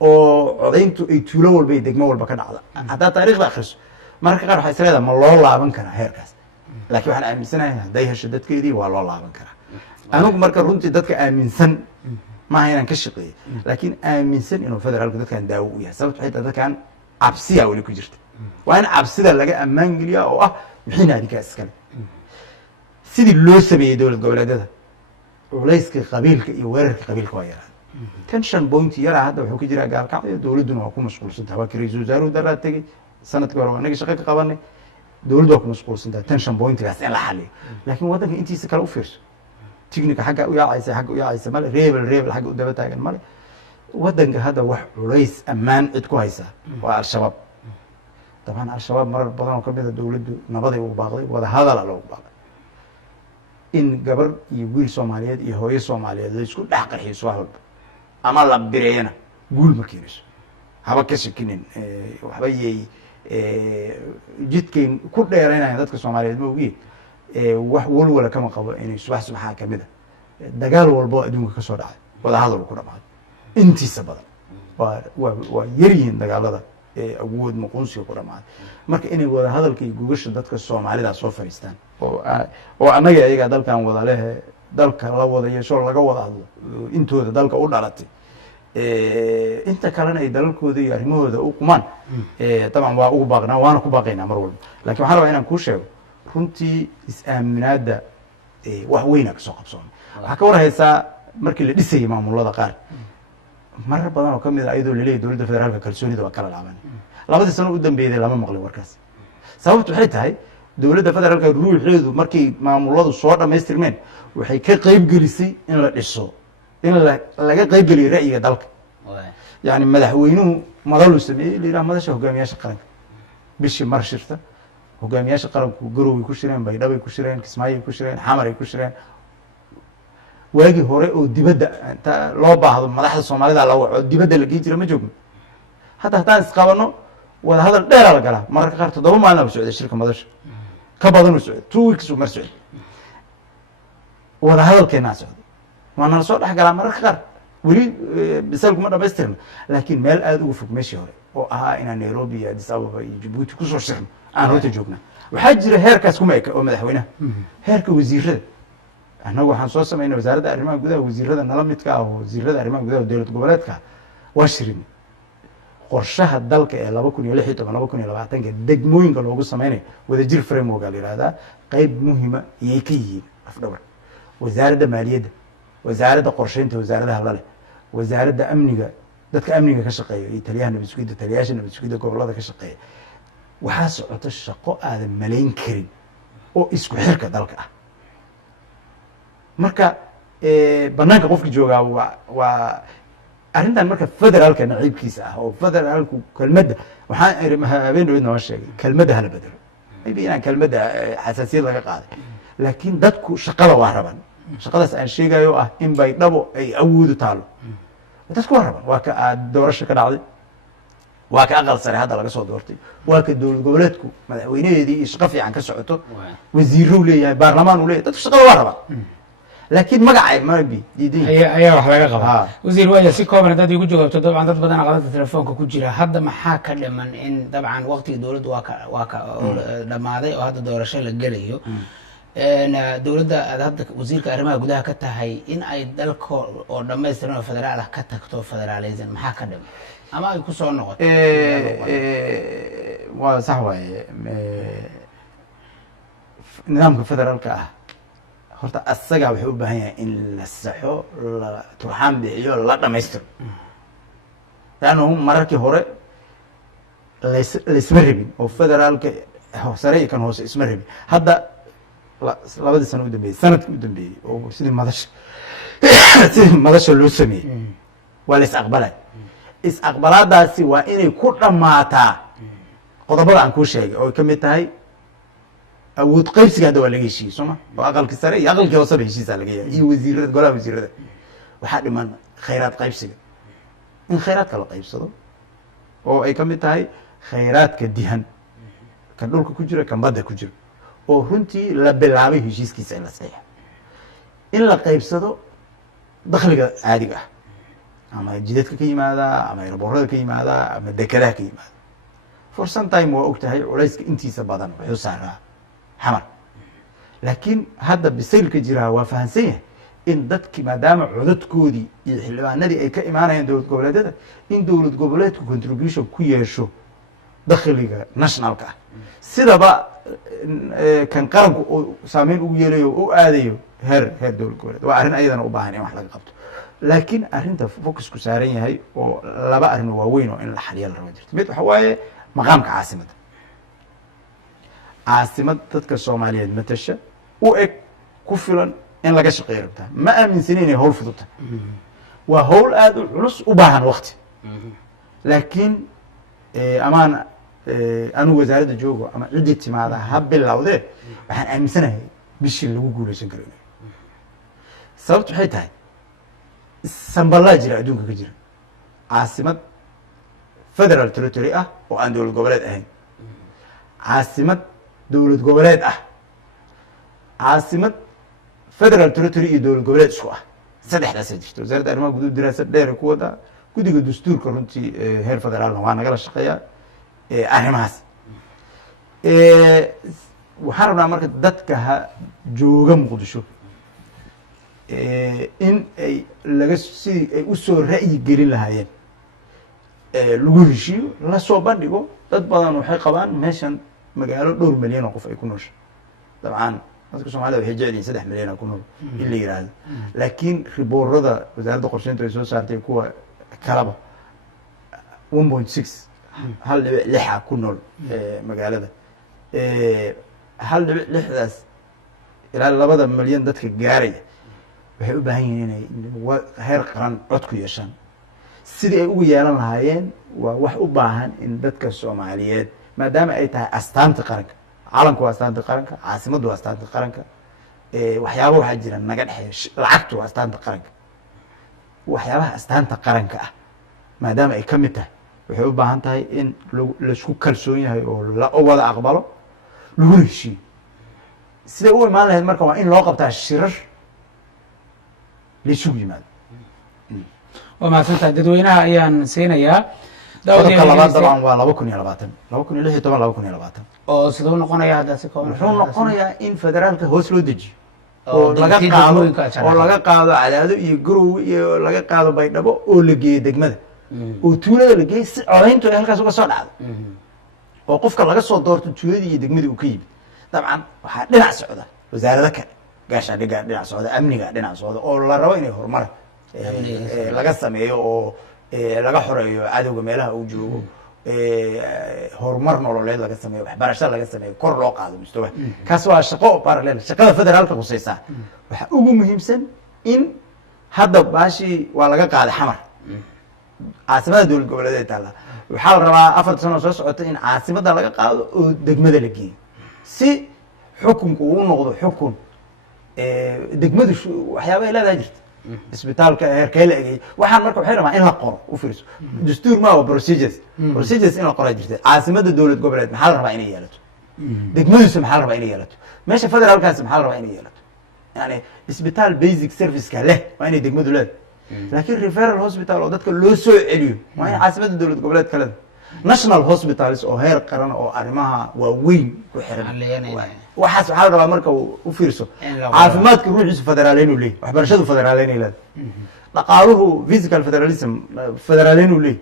oo codayntu ay tuulo walba iyo degmo walba ka dhacda haddaa taariikhda akhriso mararka qaar waxaa is leedaha ma loo laaban karaa heerkaas laakiin waxaan aaminsanahay hadday hesho dadkeedii waa loo laaban karaa anigu marka runtii dadka aaminsan maaha inaan ka shaqeeyo laakiin aaminsan inuu federaalku dadkan daawo u yahay sababto waxay tahay dadkan cabsiyaa weli ku jirta waa in cabsida laga ammaan geliyaa oo ah wixiina adinkaa iskale sidii loo sameeyey dowlad goboleedyada culayska qabiilka iyo weerarka qabiilka waa yaraan tension point yaraa hadda wuxuu ka jiraa gaalkacyo dowladduna waa ku mashquulsantaha waa kii ra-iisul wasaaruhu daraa tegey sanadkii hore waa inaga shaqo ka qabanay dowladdu waa ku mashquulsantaha tension pointgaas in la xaliyo laakiin waddanka intiisa kale u fiirso tignika xagga u yaacaysa male reebel xagga u daba taagan male waddanka hadda wax culays ammaan cid ku haysaa waa al-shabaab dabcan al-shabaab marar badan oo kamid a dowladdu nabaday ugu baaqday wada hadala loogu baaqay in gabar iyo wiil soomaaliyeed iyo hooyo soomaaliyeed laysku dhex qarxiyo subax walba ama la bireeyana guul ma keenayso haba ka shakinin waxba yey jidkay ku dheeraynayan dadka soomaaliyeed ma ogiye wax walwala kama qabo inay subaxaa kamid a dagaal walbo adduunka ka soo dhacay wada hadal ku dhamaado intiisa badan waa yaryihiin dagaalada awood muqunsiga ku dhamaaday marka inay wada hadalka iyo gugasha dadka soomaalida soo fadhiistaan oo annaga ayagaa dalkan wada lehe dalka la wada yeesho laga wada hadlo intooda dalka u dhalatay inta kalena ay dalalkooda iyo arrimahooda u qumaan dabcan waa ugu baaqnaa waana ku baaqaynaa mar walba lakin waxaan rabaa inaan kuu sheego runtii is-aaminaadda wax weyna kasoo qabsoomay waxaa ka war haysaa markii la dhisayay maamulada qaar marar badan oo kamid a ayadoo laleeyahy dowladda federaalka kalsoonida waa kala laaban labadii sano u dambeeyday lama maqlin warkaas sababtu waxay tahay dowladda federaalka ruuxeedu markay maamuladu soo dhamaystirmeen waxay ka qeyb gelisay in la dhiso in laga qeyb geliyo ra'yiga dalka yani madaxweynuhu madaluu sameeyey la yidhaha madasha hogaamiyaasha qaranka bishii mar shirta hogaamiyaasha qaranku garoway ku shireen baydhabay ku shireen kismaayay ku shireen xamaray ku shireen waagii hore oo dibadda inta loo baahdo madaxda soomaalida la waco dibadda la gei jira ma joogno hadda haddaan isqabano wada hadal dheeraa la galaa mararka qaar 7 maalin aa socday shirka madasha ka badan uu socday 2 weeks uu mar socday wada hadalkeena socday ma nala soo dhex galaa mararka qaar weli bisalku ma dhamaystirna laakiin meel aad ugu fog meeshii hore oo ahaa inaan Nairobi iyo Addis Ababa iyo Djibouti kusoo shirno aan horta joognaa waxaa jira heerkaas kuma eka oo madaxweynaha heerka wasiirada annagu waxaan soo samaynay wasaaradda arrimaha gudaha wasiirada nala midka ah oo wasiirada arrimaha gudaha dowlad goboleedka waa shirin qorshaha dalka ee 2016 2020 degmooyinka loogu samaynayo wadajir framework la yiraahdaa qayb muhiima ayay ka yihiin afdhabar wasaaradda maaliyadda wasaaradda qorsheynta wasaaradaha lale wasaaradda amniga dadka amniga ka shaqeeya iyo taliyaha nabadgelyada taliyaasha nabadgelyada gobolada ka shaqeeya waxaa socota shaqo aadan malayn karin oo isku xirka dalka ah marka banaanka qofka joogaa waa arrintan marka federaalka naciibkiisa ah oo federaalku kelmadda waxaan iri habeen dhawid noo sheegay kelmadda hala bedelo maybe inaan kelmadda xasaasiyad laga qaaday laakiin dadku shaqada waa raban shaqadaas aan sheegayo ah in bay dhabo ay awoodu taalo dadku waa raban waa ka doorasho ka dhacday waa ka aqal sare hadda laga soo doortay waa ka dowlad goboleedku madaxweynaheedii iyo shaqo fiican ka socoto wasiirro leeyahay baarlamaan uu leeyahay dadku shaqada waa rabaan laakiin magacay maybe diidan ayaa wax laga qabaa wasiir waaya si kooban haddaad igu jawaabto dabcan dad badan qadada telefoonka ku jira hadda maxaa ka dhiman in dabcan waqtigii dowladdu waa ka dhamaaday oo hadda doorasho la gelayo dowladda aad hadda wasiirka arrimaha gudaha ka tahay in ay dalka oo dhammaystiran oo federaal ah ka tagto federalism maxaa ka dhiman ama ay ku soo noqoto waa sax waaye nidaamka federaalka ah horta asaga wuxuu u baahan yahay in la saxo la turxaan bixiyo la dhamaystiro laannahu mararkii hore laisma rabin oo federaalka sare iyo kan hoose isma rabin hadda labadii sano u dambeeyey sanadkii u dambeeyey oo sidii madasha loo sameeyey waa la is-aqbalay is-aqbalaadaasi waa inay ku dhammaataa qodobada aan kuu sheegay oo ay ka mid tahay awood qaybsiga hadda waa laga heshiiyey sooma oo aqalkii sare iyo aqalkii hooseba heshiisaa laga yahay iyo wasiirada golaha wasiirada waxaa dhiman khayraad qaybsiga in khayraadka la qaybsado oo ay ka mid tahay khayraadka dihan kan dhulka ku jira kan badda ku jira oo runtii la bilaabay heshiiskiisa in la saxiixo in la qaybsado dakhliga caadiga ah ama jidadka ka yimaadaa ama airboorada ka yimaadaa ama dekedaha ka yimaada for some time waa og tahay culayska intiisa badan wuxuu saaraa xamar laakiin hadda bisaylka jiraa waa fahansan yahay in dadki maadaama codadkoodii iyo xildhibaanadii ay ka imaanayaan dowlad goboleedyada in dowlad goboleedku contribution ku yeesho dakhliga nationalka ah sidaba kan qaranku uu saameyn ugu yeelayo u aadayo heer dowlad goboleed waa arrin ayadana u baahan in wax laga qabto laakiin arrinta focusku saaran yahay oo laba arrin waaweyn oo in la xaliyo la rabo jirto mid waxa waaye maqaamka caasimadda caasimad dadka soomaaliyeed matasha u eg ku filan in laga shaqeeyo rabtaa ma aaminsanin inay hawl fudud tahay waa hawl aada u culus u baahan waqti laakiin amaan anigu wasaaradda joogo ama ciddii timaada ha bilowdee waxaan aaminsanahay bishii lagu guuleysan karo sababtu waxay tahay samballaa jira adduunka ka jira caasimad federal territory ah oo aan dowlad goboleed ahayn caasimad dowlad goboleed ah caasimad federal territory iyo dowlad goboleed isku ah saddexdaasa jirta wasaaradda arrimaha guduhu diraasad dheer ku wadaa guddiga dastuurka runtii heer federaalna waa nagala shaqeeyaa arrimahaas waxaan rabnaa marka dadka ha jooga muqdisho in ay laga sidii ay usoo ra'yi gelin lahaayeen lagu heshiiyo lasoo bandhigo dad badan waxay qabaan meeshan magaalo dhowr milyan oo qof ay ku noosha dabcan dadka soomaalida waxay jecel yihin 3 milyan oo ku nool in la yiraahdo laakiin riboorada wasaaradda qorsheynta ay soo saartay kuwa kalaba 1.6 hal dhibic 6 ku nool magaalada hal dhibic 6daas ilaa 2 milyan dadka gaaraya waxay u baahan yihiin inay heer qaran cod ku yeeshaan sidii ay ugu yeelan lahaayeen waa wax u baahan in dadka soomaaliyeed maadaama ay tahay astaanta qaranka calanku waa astaanta qaranka caasimaddu waa astaanta qaranka waxyaaba waxaa jira naga dhexeeya lacagtu waa astaanta qaranka waxyaabaha astaanta qaranka ah maadaama ay ka mid tahay waxay u baahan tahay in laisku kalsoon yahay oo la wada aqbalo laguna heshiiyo siday u imaan lahayd marka waa in loo qabtaa shirar laisugu yimaado waa mahadsantahay dadweynaha ayaan siinayaa qodobka labaad dabcan waa 2020 2016 2020 oo siduu noqonaya hadda si kooban wuxuu noqonayaa in federaalka hoos loo dejiyo oo laga qaado cadaado iyo garowe iyo laga qaado baydhabo oo la geeyo degmada oo tuulada la geeyo si codayntu ay halkaas uga soo dhacdo oo qofka laga soo doorto tuuladii iyo degmadii uu ka yimid dabcan waxaa dhinac socda wasaarada kale gaashaandhigga dhinac socda amniga dhinac socda oo la rabo inay horumar laga sameeyo oo laga xoreeyo cadowga meelaha uu joogo horumar nololeed laga sameeyo waxbarasho laga sameeyo kor loo qaado mustawa kaas waa shaqo parallel shaqada federaalka khusaysa waxa ugu muhiimsan in hadda baashi waa laga qaaday xamar caasimada dowlad goboleedeed taala waxaa la rabaa 4 sano soo socota in caasimada laga qaado oo degmada la geeyo si xukunku uu noqdo xukun degmadu waxyaabo ay leedahay jirta isbitaalka heerkee la egay waxaan marka waxay rabaa in la qoro u fiirso dastuur ma waa procedures in la qoro jirta caasimada dowlad goboleed maxaa la rabaa inay yeelato degmadiisu maxaa la rabaa inay yeelato meesha federaalkaasi maxaa la rabaa inay yeelato yani isbitaal basic service-ka leh waa inay degmadu leedahay laakiin referral hospital oo dadka loo soo celiyo waa in caasimada dowlad goboleed kale national hospitals oo heer qaran oo arrimaha waaweyn ku xiran waxaas waxaa la rabaa marka u fiirso caafimaadka ruuxiisu federaaleyn uu leeyahy waxbarashadu federaaleyn ay leedahay dhaqaaluhu physical federalism federaaleyn uu leeyahy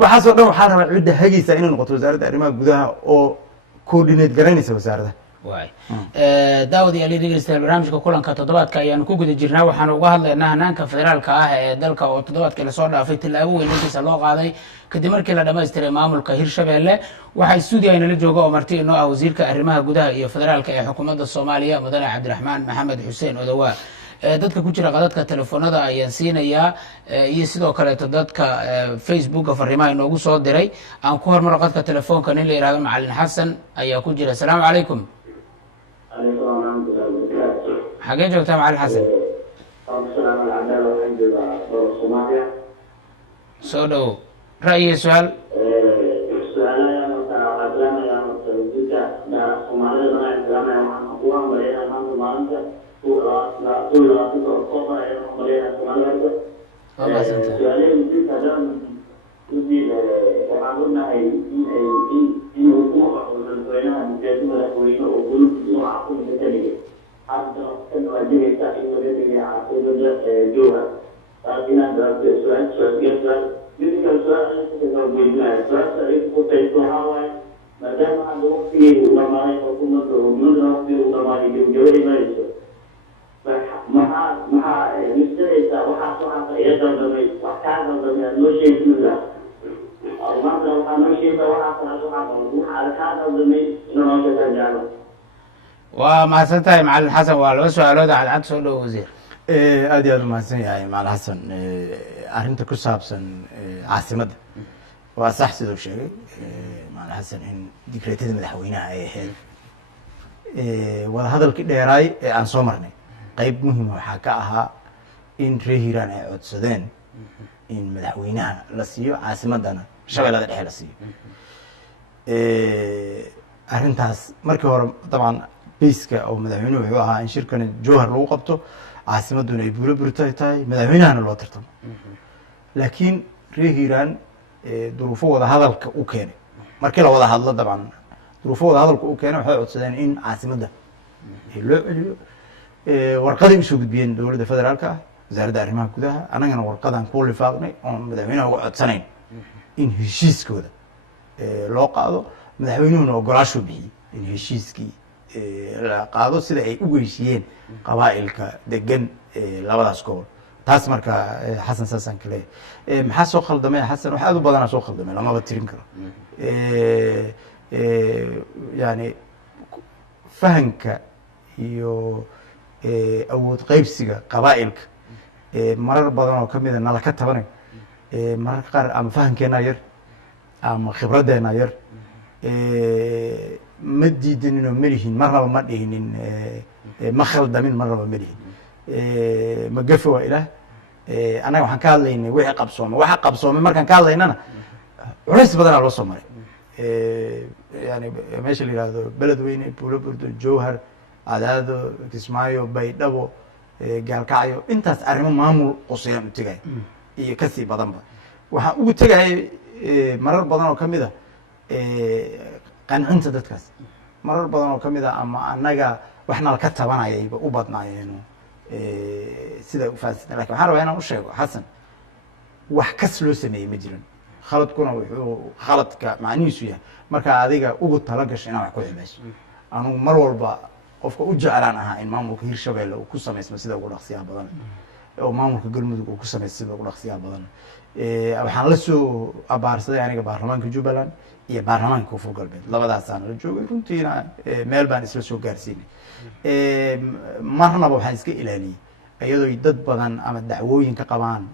waxaas oo dhan waxaa rabaa cidda hagaysa inay noqoto wasaaradda arrimaha gudaha oo coordinate garaynaysa wasaaradaha waay daawad iyo dhegeystayaal barnaamijka kulanka toddobaadka ayaanu ku guda jirnaa waxaanu uga hadlaynaa hanaanka federaalka ah ee dalka oo toddobaadkii lasoo dhaafay tillaabo weyn intiisa loo qaaday kadib markii la dhamaystiray maamulka hirshabelle waxaa stuudiyo aynala jooga oo marti inoo ah wasiirka arrimaha gudaha iyo federaalka ee xukuumadda soomaaliya mudane cabdiraxmaan maxamed xuseen odowaa dadka ku jira qadadka telefoonada ayaan siinayaa iyo sidoo kaleeto dadka facebooka fariimaha inoogu soo diray aan ku hormaro qadka telefoonka nin la yihahdo macalin xasan ayaa ku jira asalaamu calaykum xagee joogtaa macalin xasan soo dhowo ra'yi iyo su-aal waa mahadsan tahay macalin xasan waa laba su-aalooda cadcad soo dhowo wasiir aad iyo aad u mahadsan yahay macalin xasan arrinta ku saabsan caasimadda waa sax siduu sheegay macalin xasan in digreetada madaxweynaha ay ahayd wadahadalkii dheeraay ee aan soo marnay qeyb muhima waxaa ka ahaa in reer hiiraan ay codsadeen in madaxweynaha la siiyo caasimadana shabeellada dhexe la siiyo arrintaas markii hore dabcan bayska oo madaxweynuhu wuxuu ahaa in shirkani jowhar lagu qabto caasimaduna ay buulo burtay tahay madaxweynahana loo tartamo laakiin reer hiiraan duruufo wada hadalka u keenay markii la wada hadlo dabcan duruufo wada hadalka u keenay waxay codsadeen in caasimadda loo celiyo warqaday usoo gudbiyeen dowladda federaalka ah wasaaradda arrimaha gudaha annagana warqadaan ku lifaaqnay oon madaxweynaha uga codsanayn in heshiiskooda loo qaado madaxweynuhuna ogolaashuu bixiyey in heshiiskii la qaado sida ay u heshiiyeen qabaa'ilka degan labadaas gobol taas marka xasan saasaan ka leeyahay maxaa soo khaldamay xasan wax aad u badanaa soo khaldamay lamaba tirin karo yani fahanka iyo awood qeybsiga qabaa'ilka marar badan oo kamida nala ka tabanayo mararka qaar ama fahankeena yar ama khibraddeena yar ma diidanin oo malihin marnaba ma dhihinin ma khaldamin marnaba ma lihin ma gafe waa ilaah annaga waxaan ka hadlaynay wixii qabsoomay waxa qabsoomay markaan ka hadlaynana culays badanaa loo soo maray yani meesha la yihahdo beledweyne, buuloburdo, jowhar, cadaado, kismaayo, baydhabo, gaalkacyo, intaas arrimo maamul qusayaan u tegaya iyo kasii badanba. waxaan ugu tegayay marar badan oo kamid a qancinta dadkaas, marar badan oo kamid a ama annaga waxnala ka tabanayayba u badnaayeeno siday u fahansantaen. lakin waxaan rabaa inaan u sheego xasan, wax kas loo sameeyey ma jiran. khaladkuna wuxuu khaladka macnihiisu yahay markaa adiga ugu tala gasho inaan wax ku xumayso. anugu mar walba qofka u jeclaan ahaa in maamulka hirshabelle uu ku samaysmo sida ugu dhaqsiyaha badan, oo maamulka galmudug uu ku samaysto sida ugu dhaqsiyaha badan. waxaan la soo abaarsaday aniga baarlamaanka jubbaland iyo baarlamaanka koonfur galbeed, labadaasaan la joogay. runtiina meel baan isla soo gaarsiinay. marnaba waxaan iska ilaaliyey iyadoo dad badan ama dacwooyin ka qabaan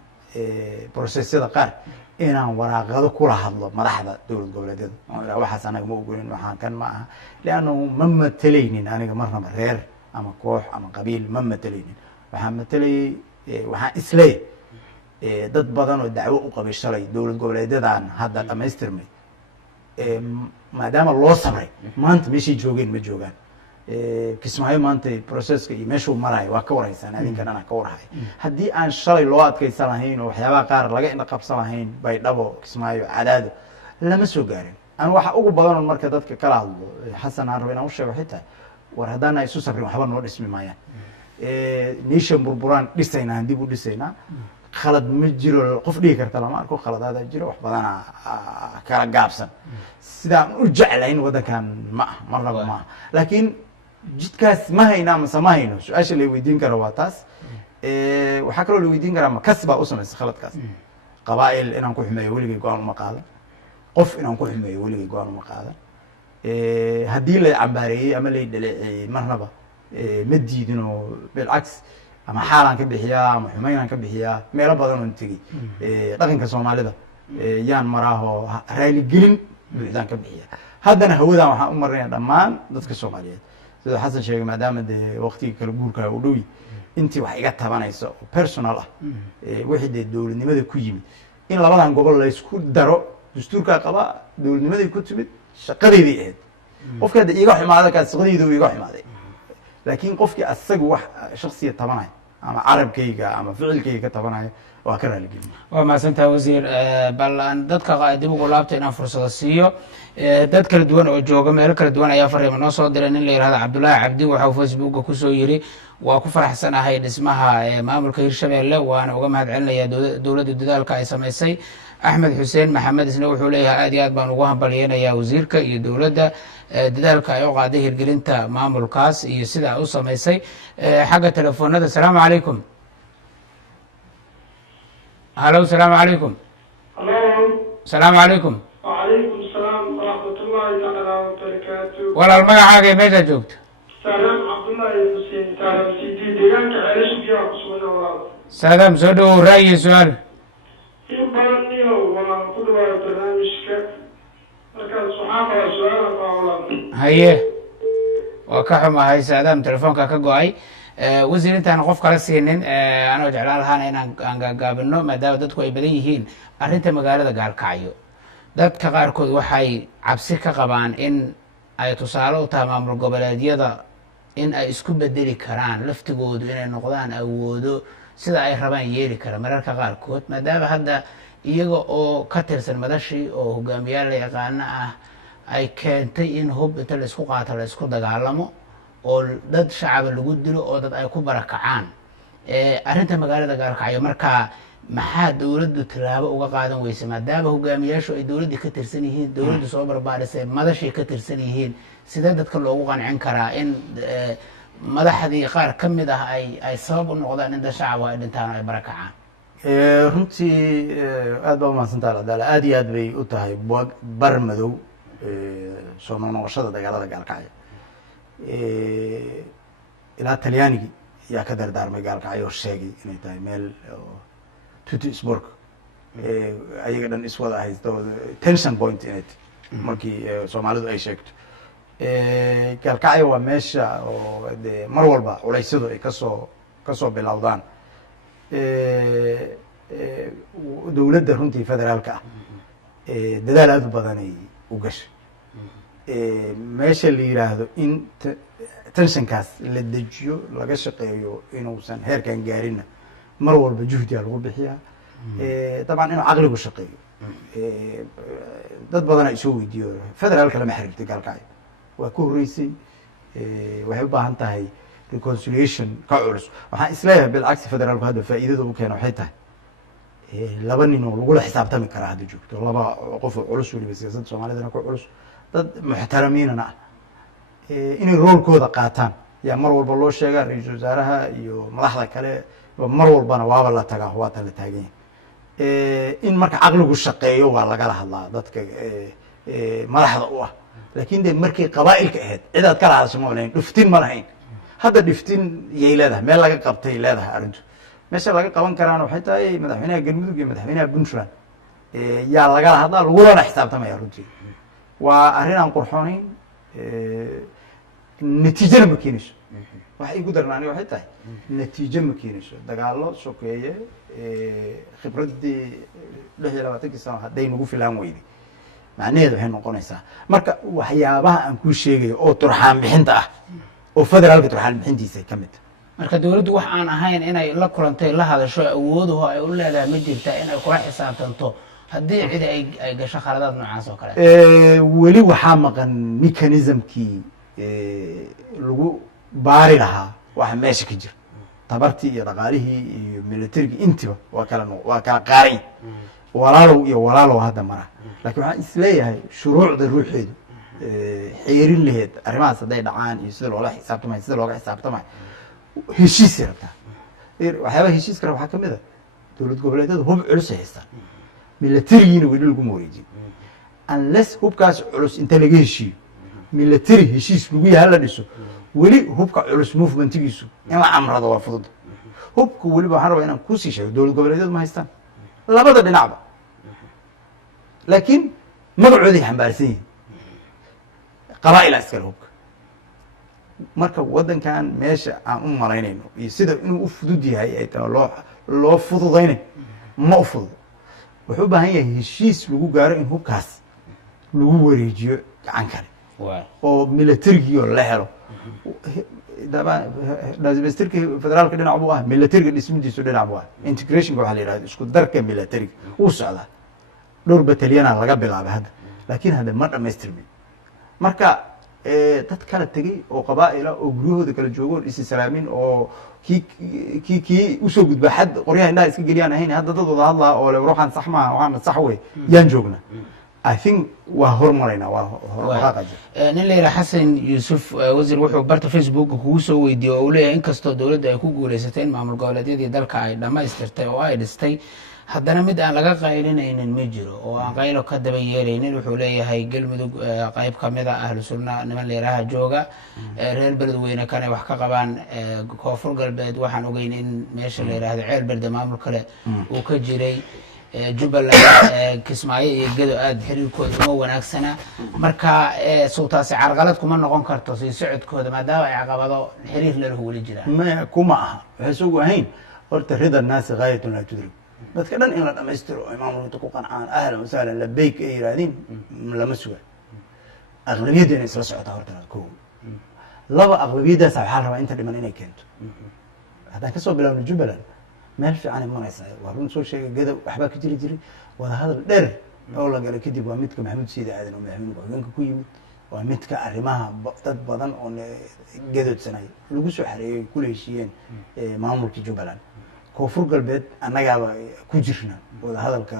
brosesyada qaar inaan waraaqado kula hadlo madaxda dowlad goboleedyada. waxaas anaga ma ogolin, waxaan kan ma aha, leannahu ma matelaynin aniga marnaba reer ama koox ama qabiil ma matelaynin. waxaan matelayey, waxaan isleeyahy dad badan oo dacwo u qabay shalay dowlad goboleedyadan hadda dhamaystirmay, maadaama loo sabray maanta meeshay joogeen ma joogaan. kismaayo maanta processka iyo meeshuu marayo waa ka warhaysaan, adinka dhana ka warhay. haddii aan shalay loo adkaysan lahayn oo waxyaabaha qaar laga indha qabsan lahayn baydhabo, kismaayo, cadaado, lama soo gaarin. anu waxa ugu badan marka dadka kala hadlo xasan aan rabo inaan u sheego xitaa, war haddaana isu sabrin waxba noo dhismi maayaan. nation burburaan dhisaynaa, dib u dhisaynaa. khalad ma jiro, qof dhigi karta lama arko, khaladaadaa jiro, wax badana kala gaabsan. sidaan u jeclayn waddankan ma ah, marnaba ma aha. laakiin jidkaas ma haynaa mase ma hayno, su-aasha la weydiin karo waa taas. waxaa kaloo la weydiin karaa, ma kas baa u samaysa khaladkaas? qabaa'il inaan ku xumeeyo weligay go-aan uma qaadan, qof inaan ku xumeeyo weligay go-aan uma qaadan. haddii lay cambaareeyey ama lay dhaleeceeyey marnaba ma diidin, oo bilcaks ama xaalaan ka bixiyaa ama xumaynaan ka bixiyaa, meelo badan oon tegey. dhaqanka soomaalida yaan maraahoo raaligelin buuxdaan ka bixiya. haddana hawadan waxaan u marinaya dhammaan dadka soomaaliyeed, sidoo xasan sheegay, maadaama dee waqtigii kala guurkaa u dhowi, intii wax iga tabanaysa oo personal ah, wixii dee dowladnimada ku yimid, in labadan gobol laysku daro, dastuurkaa qaba, dowladnimaday ku timid, shaqadayday ahayd. qofka hadda iiga xumaada kaas shaqadayda u iga xumaaday, laakiin qofkii asaga wax shaksiya tabanaya ama carabkayga ama ficilkayga ka tabanaya waa ka raaligelin. waa mahadsantaha wasiir. bal aan dadka dib ugu laabta inaan fursado siiyo. dad kala duwan oo jooga meelo kala duwan ayaa fariimo noo soo diray. nin la yihahdo cabdullaahi cabdi waxau facebooka kusoo yiri, waa ku faraxsanahay dhismaha maamulka hirshabelle, waana uga mahad celinayaa dowladda dadaalka ay samaysay. axmed xuseen maxamed isna wuxuu leeyahay aad iyo aad baan ugu hambalyeynayaa wasiirka iyo dowladda dadaalka ay u qaaday hirgelinta maamulkaas iyo sida ay u samaysay. xagga telefoonada, asalaamu calaykum. halo, asalaamu calaykum. asalaamu calaykum. وعليكم السلام ورحمة الله تعالى وبركاته. walaal magacaaga ee meeshaa joogto? سلام عبد الله حسين تعالى سيدي ديانك علاش بيها قصونا والله. saadaam soo dhawow, ra'yi su-aal. إن بارنيو والله كل واحد برنامجك. مركز صحافة سؤال والله. haye waa ka xumahay, saadaam telefoonka ka go-ay. wasiir intaan qof kala siinin, anoo jeclaan lahaana inaan gaagaabino, maadaama dadku ay badan yihiin. arrinta magaalada gaalkacyo, dadka qaarkood waxay cabsi ka qabaan in ay tusaale u tahay maamul goboleedyada in ay isku bedeli karaan laftigoodu, inay noqdaan awoodo sida ay rabaan yeeli kara mararka qaarkood, maadaama hadda iyaga oo ka tirsan madashii oo hogaamiyaal la yaqaano ah ay keentay in hub inta la isku qaato la isku dagaalamo, oo dad shacaba lagu dilo, oo dad ay ku barakacaan. arrinta magaalada gaalkacyo markaa maxaa dowladdu tallaabo uga qaadan weysa, maadaama hogaamiyaashu ay dowladdii ka tirsan yihiin, dowladdu soo barbaarisay, madashay ka tirsan yihiin, sidee dadka loogu qancin karaa in madaxdii qaar ka mid ah ay sabab u noqdaan in dad shacaba ay dhintaan oo ay barakacaan? runtii aad baa umahadsantaha alcadaala, aad iyo aad bay u tahay bar madow soo noqnoqoshada dagaalada gaalkacyo. ilaa talyaanigii ayaa ka dardaarmay gaalkacyo, sheegay inay tahay meel tuti sbork ayaga dhan iswada haysta, tension point inay tahay markii soomaalidu ay sheegto. gaalkacyo waa meesha oo de mar walba culeysyadu ay kasoo bilowdaan. dowladda runtii federaalka ah dadaal aada u badanay u gashay meesha la yidhaahdo in tensionkaas la dejiyo laga shaqeeyo inuusan heerkan gaarinna mar walba juhdiyaa lagu bixiyaa dabcan inuu caqligu shaqeeyo dad badana isoo weydiiyo federaalka lama xiriirtay gaalkacyo waa ka horreysay waxay u baahan tahay reconciliation ka culus waxaan isleeyahay bilcagsi federaalku hadda faa'iidada u keena waxay tahay laba nin oo lagula xisaabtami karaa hadda joogto laba qof oo culus weliba siyaasadda soomaalidana ku culus dad muxtaramiinana ah inay roolkooda qaataan yaa mar walba loo sheegaa ra-iisul wasaaraha iyo madaxda kale mar walbana waaba la tagaa waata la taagan yahay in marka caqligu shaqeeyo waa lagala hadlaa dadka madaxda u ah laakin de markay qabaa'ilka ahayd cidaad kala hadasho ma lahayn dhuftin ma lahayn hadda dhiftin yay leedahay meel laga qabtay leedahay arrintu meesha laga qaban karaana waxay tahay madaxweynaha galmudug iyo madaxweynaha puntland yaa lagala hadlaa lagulana xisaabtamaya runtii waa arrin aan qurxoonayn natiijana ma keenayso waxa igu darnaani waxay tahay natiijo ma keenayso dagaalo sokeeye khibraddii 26 sano hadday nagu filaan weyday macnaheedu waxay noqonaysaa marka waxyaabaha aan kuu sheegayo oo turxaan bixinta ah oo federaalka turxaan bixintiisa ka mid marka dawladdu wax aan ahayn inay la kulantay la hadasho awoodaho ay u leedahay ma jirta inay kula xisaabtanto haddii cid ay gasho khaladaad noocaas oo kale weli waxaa maqan mechanismkii lagu baari lahaa waxa meesha ka jira tabartii iyo dhaqaalihii iyo militarigii intiba waa kala qaaran walaalow iyo walaalow hadda mara laakiin waxaan isleeyahay shuruucda ruuxeedu xeerin laheed arrimahaas hadday dhacaan iyo sida loola xisaabtamayo sida looga xisaabtamayo heshiisay rabtaa waxyaabaha heshiiska waxaa ka mid a dowlad goboleedyadu hub culus ay haystaan milatarigiina weli laguma wareejin unless hubkaas culus inta laga heshiiyo milatary heshiis lagu yaha la dhiso weli hubka culus movementigiisu in la camrado waa fudud hubka weliba waxaan rabaa inaan kusii sheego dowlad goboleedyadu ma haystaan labada dhinacba laakiin magacooday xambaarsan yihin qabaa'ila iskale hubka marka waddankan meesha aan u malaynayno iyo sida inuu u fudud yahay ay tahay loo fududaynayo ma u fudud wuxuu u baahan yahay heshiis lagu gaaro in hubkaas lagu wareejiyo gacan kale oo milatarigio la helo dastirka federaalka dhinac buu ah milatariga dhismidiisu dhinac buu ah integrationka waxaa la yidhahda isku darka milatariga wuu socdaa dhowr batalyanaa laga bilaabay hadda laakiin hadda ma dhamaystirmin marka dad kala tegey oo qabaa'ila oo guryahooda kala joogoon isi salaamin oo kii usoo gudba xad qoryaha indhaha iska geliyaan ahayn hadda dad wada hadlaa oo le waxaan sax maaha waxaana sax wey yaan joogna I think waa hormaraynaa waa hormaraaqaja nin la yidhaha xasan yuusuf wasiir wuxuu barta facebooka kugu soo weydiiyey oo uu leeyahay inkastoo dowladda ay ku guuleysatay in maamul goboleedyadii dalka ay dhammaystirtay oo ay dhistay haddana mid aan laga qaylinaynin ma jiro oo aan qaylo ka daba yeelaynin wuxuu leeyahay galmudug qayb kamid a ahlu sunna niman la yidhaaha jooga reer beledweyne kanay wax ka qabaan koonfur galbeed waxaan ogeyn in meesha la yidhaahdo ceel berde maamul kale uu ka jiray jubbaland kismaayo iyo gedo aada xiriirkooda uma wanaagsana marka sawtaasi carqalad kuma noqon karto sii socodkooda maadaama ay caqabado xiriir lalhu weli jiraan maya kuma aha waxay isagu ahayn horta rida naasi gaayatun laa tudrig dadka dhan in la dhamaystiro ay maamulka ku qancaan ahlan wasahlan labeyk ay yihaahdeen lama suga aqlabiyadda inay isla socotaa horta ko laba aqlabiyaddaasa waxaa la rabaa inta dhiman inay keento haddaan kasoo bilaabno jubbaland meel fiican imanaysa waa run soo sheegay gadow waxbaa ka jiri jiray wadahadal dheer oo la galay kadib waa midka maxamuud siida aadan oo madaxweyne ku-xigeenka ku yimid waa midka arrimaha dad badan oo gadoodsanay lagu soo xareeyay kula heshiiyeen maamulkii jubbaland koonfur galbeed annagaaba ku jirna wadahadalka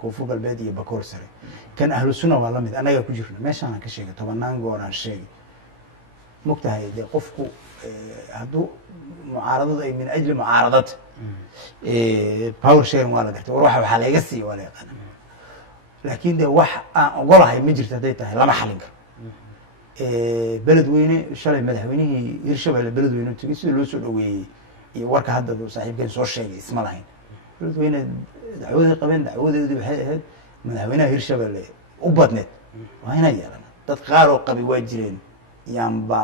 koonfur galbeed iyo bakoor sare kan ahlu sunna waa lamid annagaa ku jirna meeshaanaan ka sheegay tobanaan gooraan sheegay mogtahay dee qofku hadduu mucaaradadu ay min ajli mucaaradad power sharing waa la gartay war waxaa layga siiya waa la yaqaana laakin de wax aan ogolahay ma jirto hadday tahay lama xalin karo beledweyne shalay madaxweynihii hirshabelle beledweyne tegey sida loo soo dhaweeyey iyo warka hadda saaxiibkeen soo sheegay isma lahayn beledweyne dacwaday qabeen dacwadeedii waxay ahayd madaxweynaha hirshabelle u badneed waa inaa yeelana dad qaar oo qabi waa jireen yaanba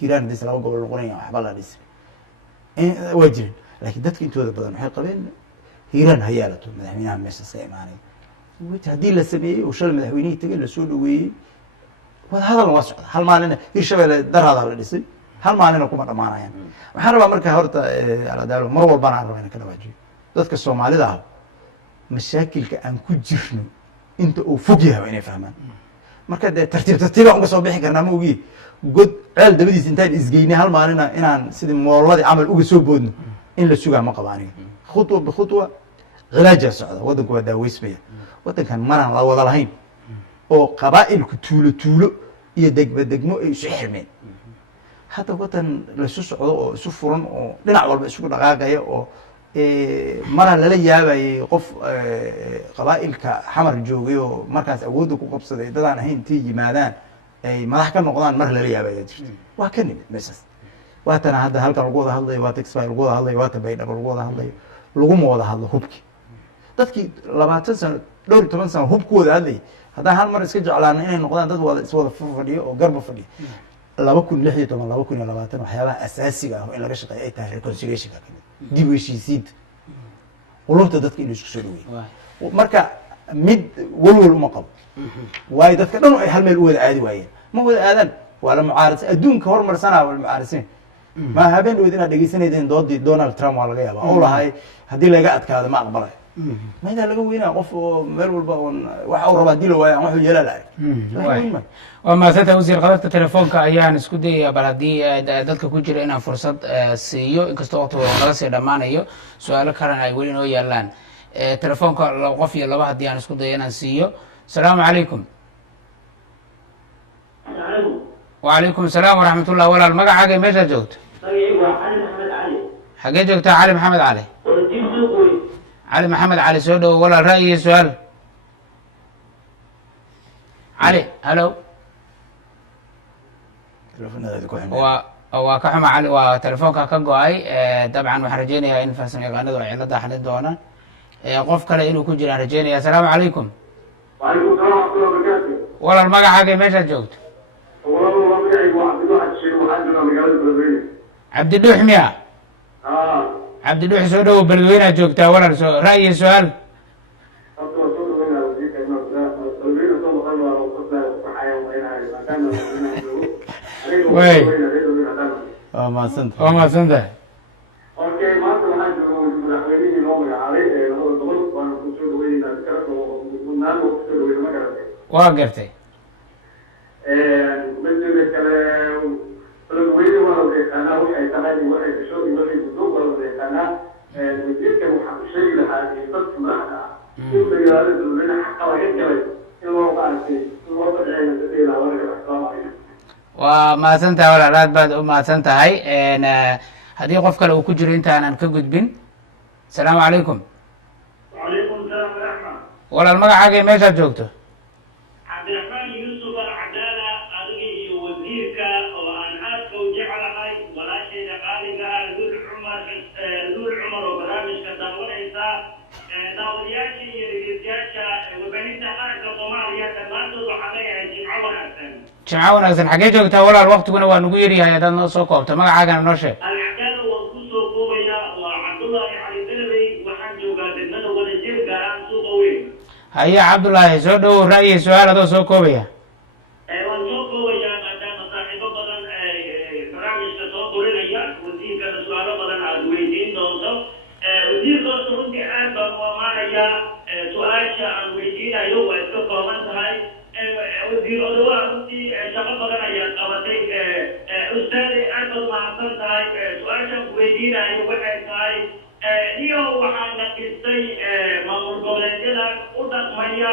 hiiraan dis laba gobol noqonaya waxba la dhisay waa jireen laakiin dadka intooda badan waxay qabeen hiiraan ha yeelato madaxweynaha meeshaas ka imaanay haddii la sameeyey oo shalay madaxweynihii tagay lasoo dhaweeyey wada hadalna waa socda hal maalina hirshabelle daraadaa la dhisay hal maalina kuma dhamaanayaan waxaan rabaa marka horta aladaalo mar walbana aan rabaa inaan ka dhawaajiyo dadka soomaalida ah mashaakilka aan ku jirno inta uu fog yahay waa inay fahmaan marka dee tartiib tartiibaan uga soo bixi karnaa ma ogiye god ceel dabadiis intaan isgeynay hal maalina inaan sidii moolladii camal uga soo boodno in la sugaa ma qaba aniga khudwa bikhudwa cilaajaa socda waddanku waa daaweysmaya waddankan maraan la wada lahayn oo qabaa'ilku tuulo tuulo iyo degmo degmo ay isu xirmeen hadda waddan laisu socdo oo isu furan oo dhinac walba isugu dhaqaaqaya oo maraa lala yaabayay qof qabaa'ilka xamar joogay oo markaas awoodda ku qabsaday dadaan ahayn intay yimaadaan ay madax ka noqdaan mar lala yaabaya jirta waa ka nimid meeshaas waatana hadda halkan lagu wada hadlayo waa texby lagu wada hadlayo waata baydhabo lagu wada hadlayo laguma wada hadlo hubki dadkii 20 sano dhowr 10 sano hub ku wada hadlayay haddaan hal mar iska jeclaano inay noqdaan dad wada iswada fadhiyo oo garba fadhiyo 2016 2020 waxyaabaha asaasiga ah oo in laga shaqeeyo ay tahay reconciliationka kamid dib u heshiisiinta qulubta dadka inuu isku soo dhaweeyo marka mid walwal uma qabo waayo dadka dhan ay hal meel u wada aadi waayeen ma wada aadaan waa la mucaaradsan adduunka horumarsanaa waa la mucaaradsan ma habeen dhaweyd inaad dhegeysanaydeen doodii Donald Trump waa laga yaabaa oo lahay haddii laga adkaado ma aqbalayo maydaa laga weynaa qof oo meel walba waxa uu raba haddii la waayo aan waxuu yeelaa la arag waa maasanta wasiir qadadka telefoonka ayaan isku dayayaa bal haddii dadka ku jira inaan fursad siiyo inkastoo waqti laga sii dhammaanayo su-aalo kalena ay weli noo yaalaan telefoonka qof iyo laba haddii aan isku dayo inaan siiyo asalaamu calaykum وعليكم السلام ورحمة الله ولا المقع حاجة ماشي جوت حاجة جوت علي محمد علي علي محمد علي سؤال ولا رأي سؤال علي هلو وكحما علي وتلفونك كجواي طبعا وحرجيني إن فاسم يغنى وعلى ده حد دونا قف كلا إنه كجرا رجيني السلام عليكم وعليكم السلام ورحمة الله وبركاته ولا المقع حاجة ماشي جوت عبد اللوح ميا عبد اللوح سودو بلوينا جوكتا ولا رأي سؤال وي ما سنت ما سنت واقرتي مثل كلام الويل ولا أنا وحي تماني وحي بشوي وحي بدوب ولا أنا وتلك محشي لهذه قصة معها كل يارد لنا حق وحي الواقع في الوضع العين تدير ولا الأحكام وما سنت ولا راد بعد ما سنت هاي أنا هذه قف كلو كجر أنت أنا كجد بن السلام عليكم وعليكم السلام ورحمة ولا المقع حاجة ماشي جوكته عبد الرحمن يوسف العدالة أرجع وزيرك وأن أذكر جعلها ولا شيء قالها ذو العمر وبرامج كتابون إنسا دولياتي يرجعشا وبنيت حركة صومالية ما توضح عليها جمعة وناكسن حاجة جوكتا ولا الوقت كنا ونقيري هاي هذا سوكو تما حاجة نوشة العدالة وقصو قوية وعبد الله علي دلبي وحنجو قادمنا ونجيب قرام سوق قوي هيا عبد الله سودو رأي سؤال هذا سوكو بيا اليوم waxaana dhistay maamul goboleedyada u dhaqmaya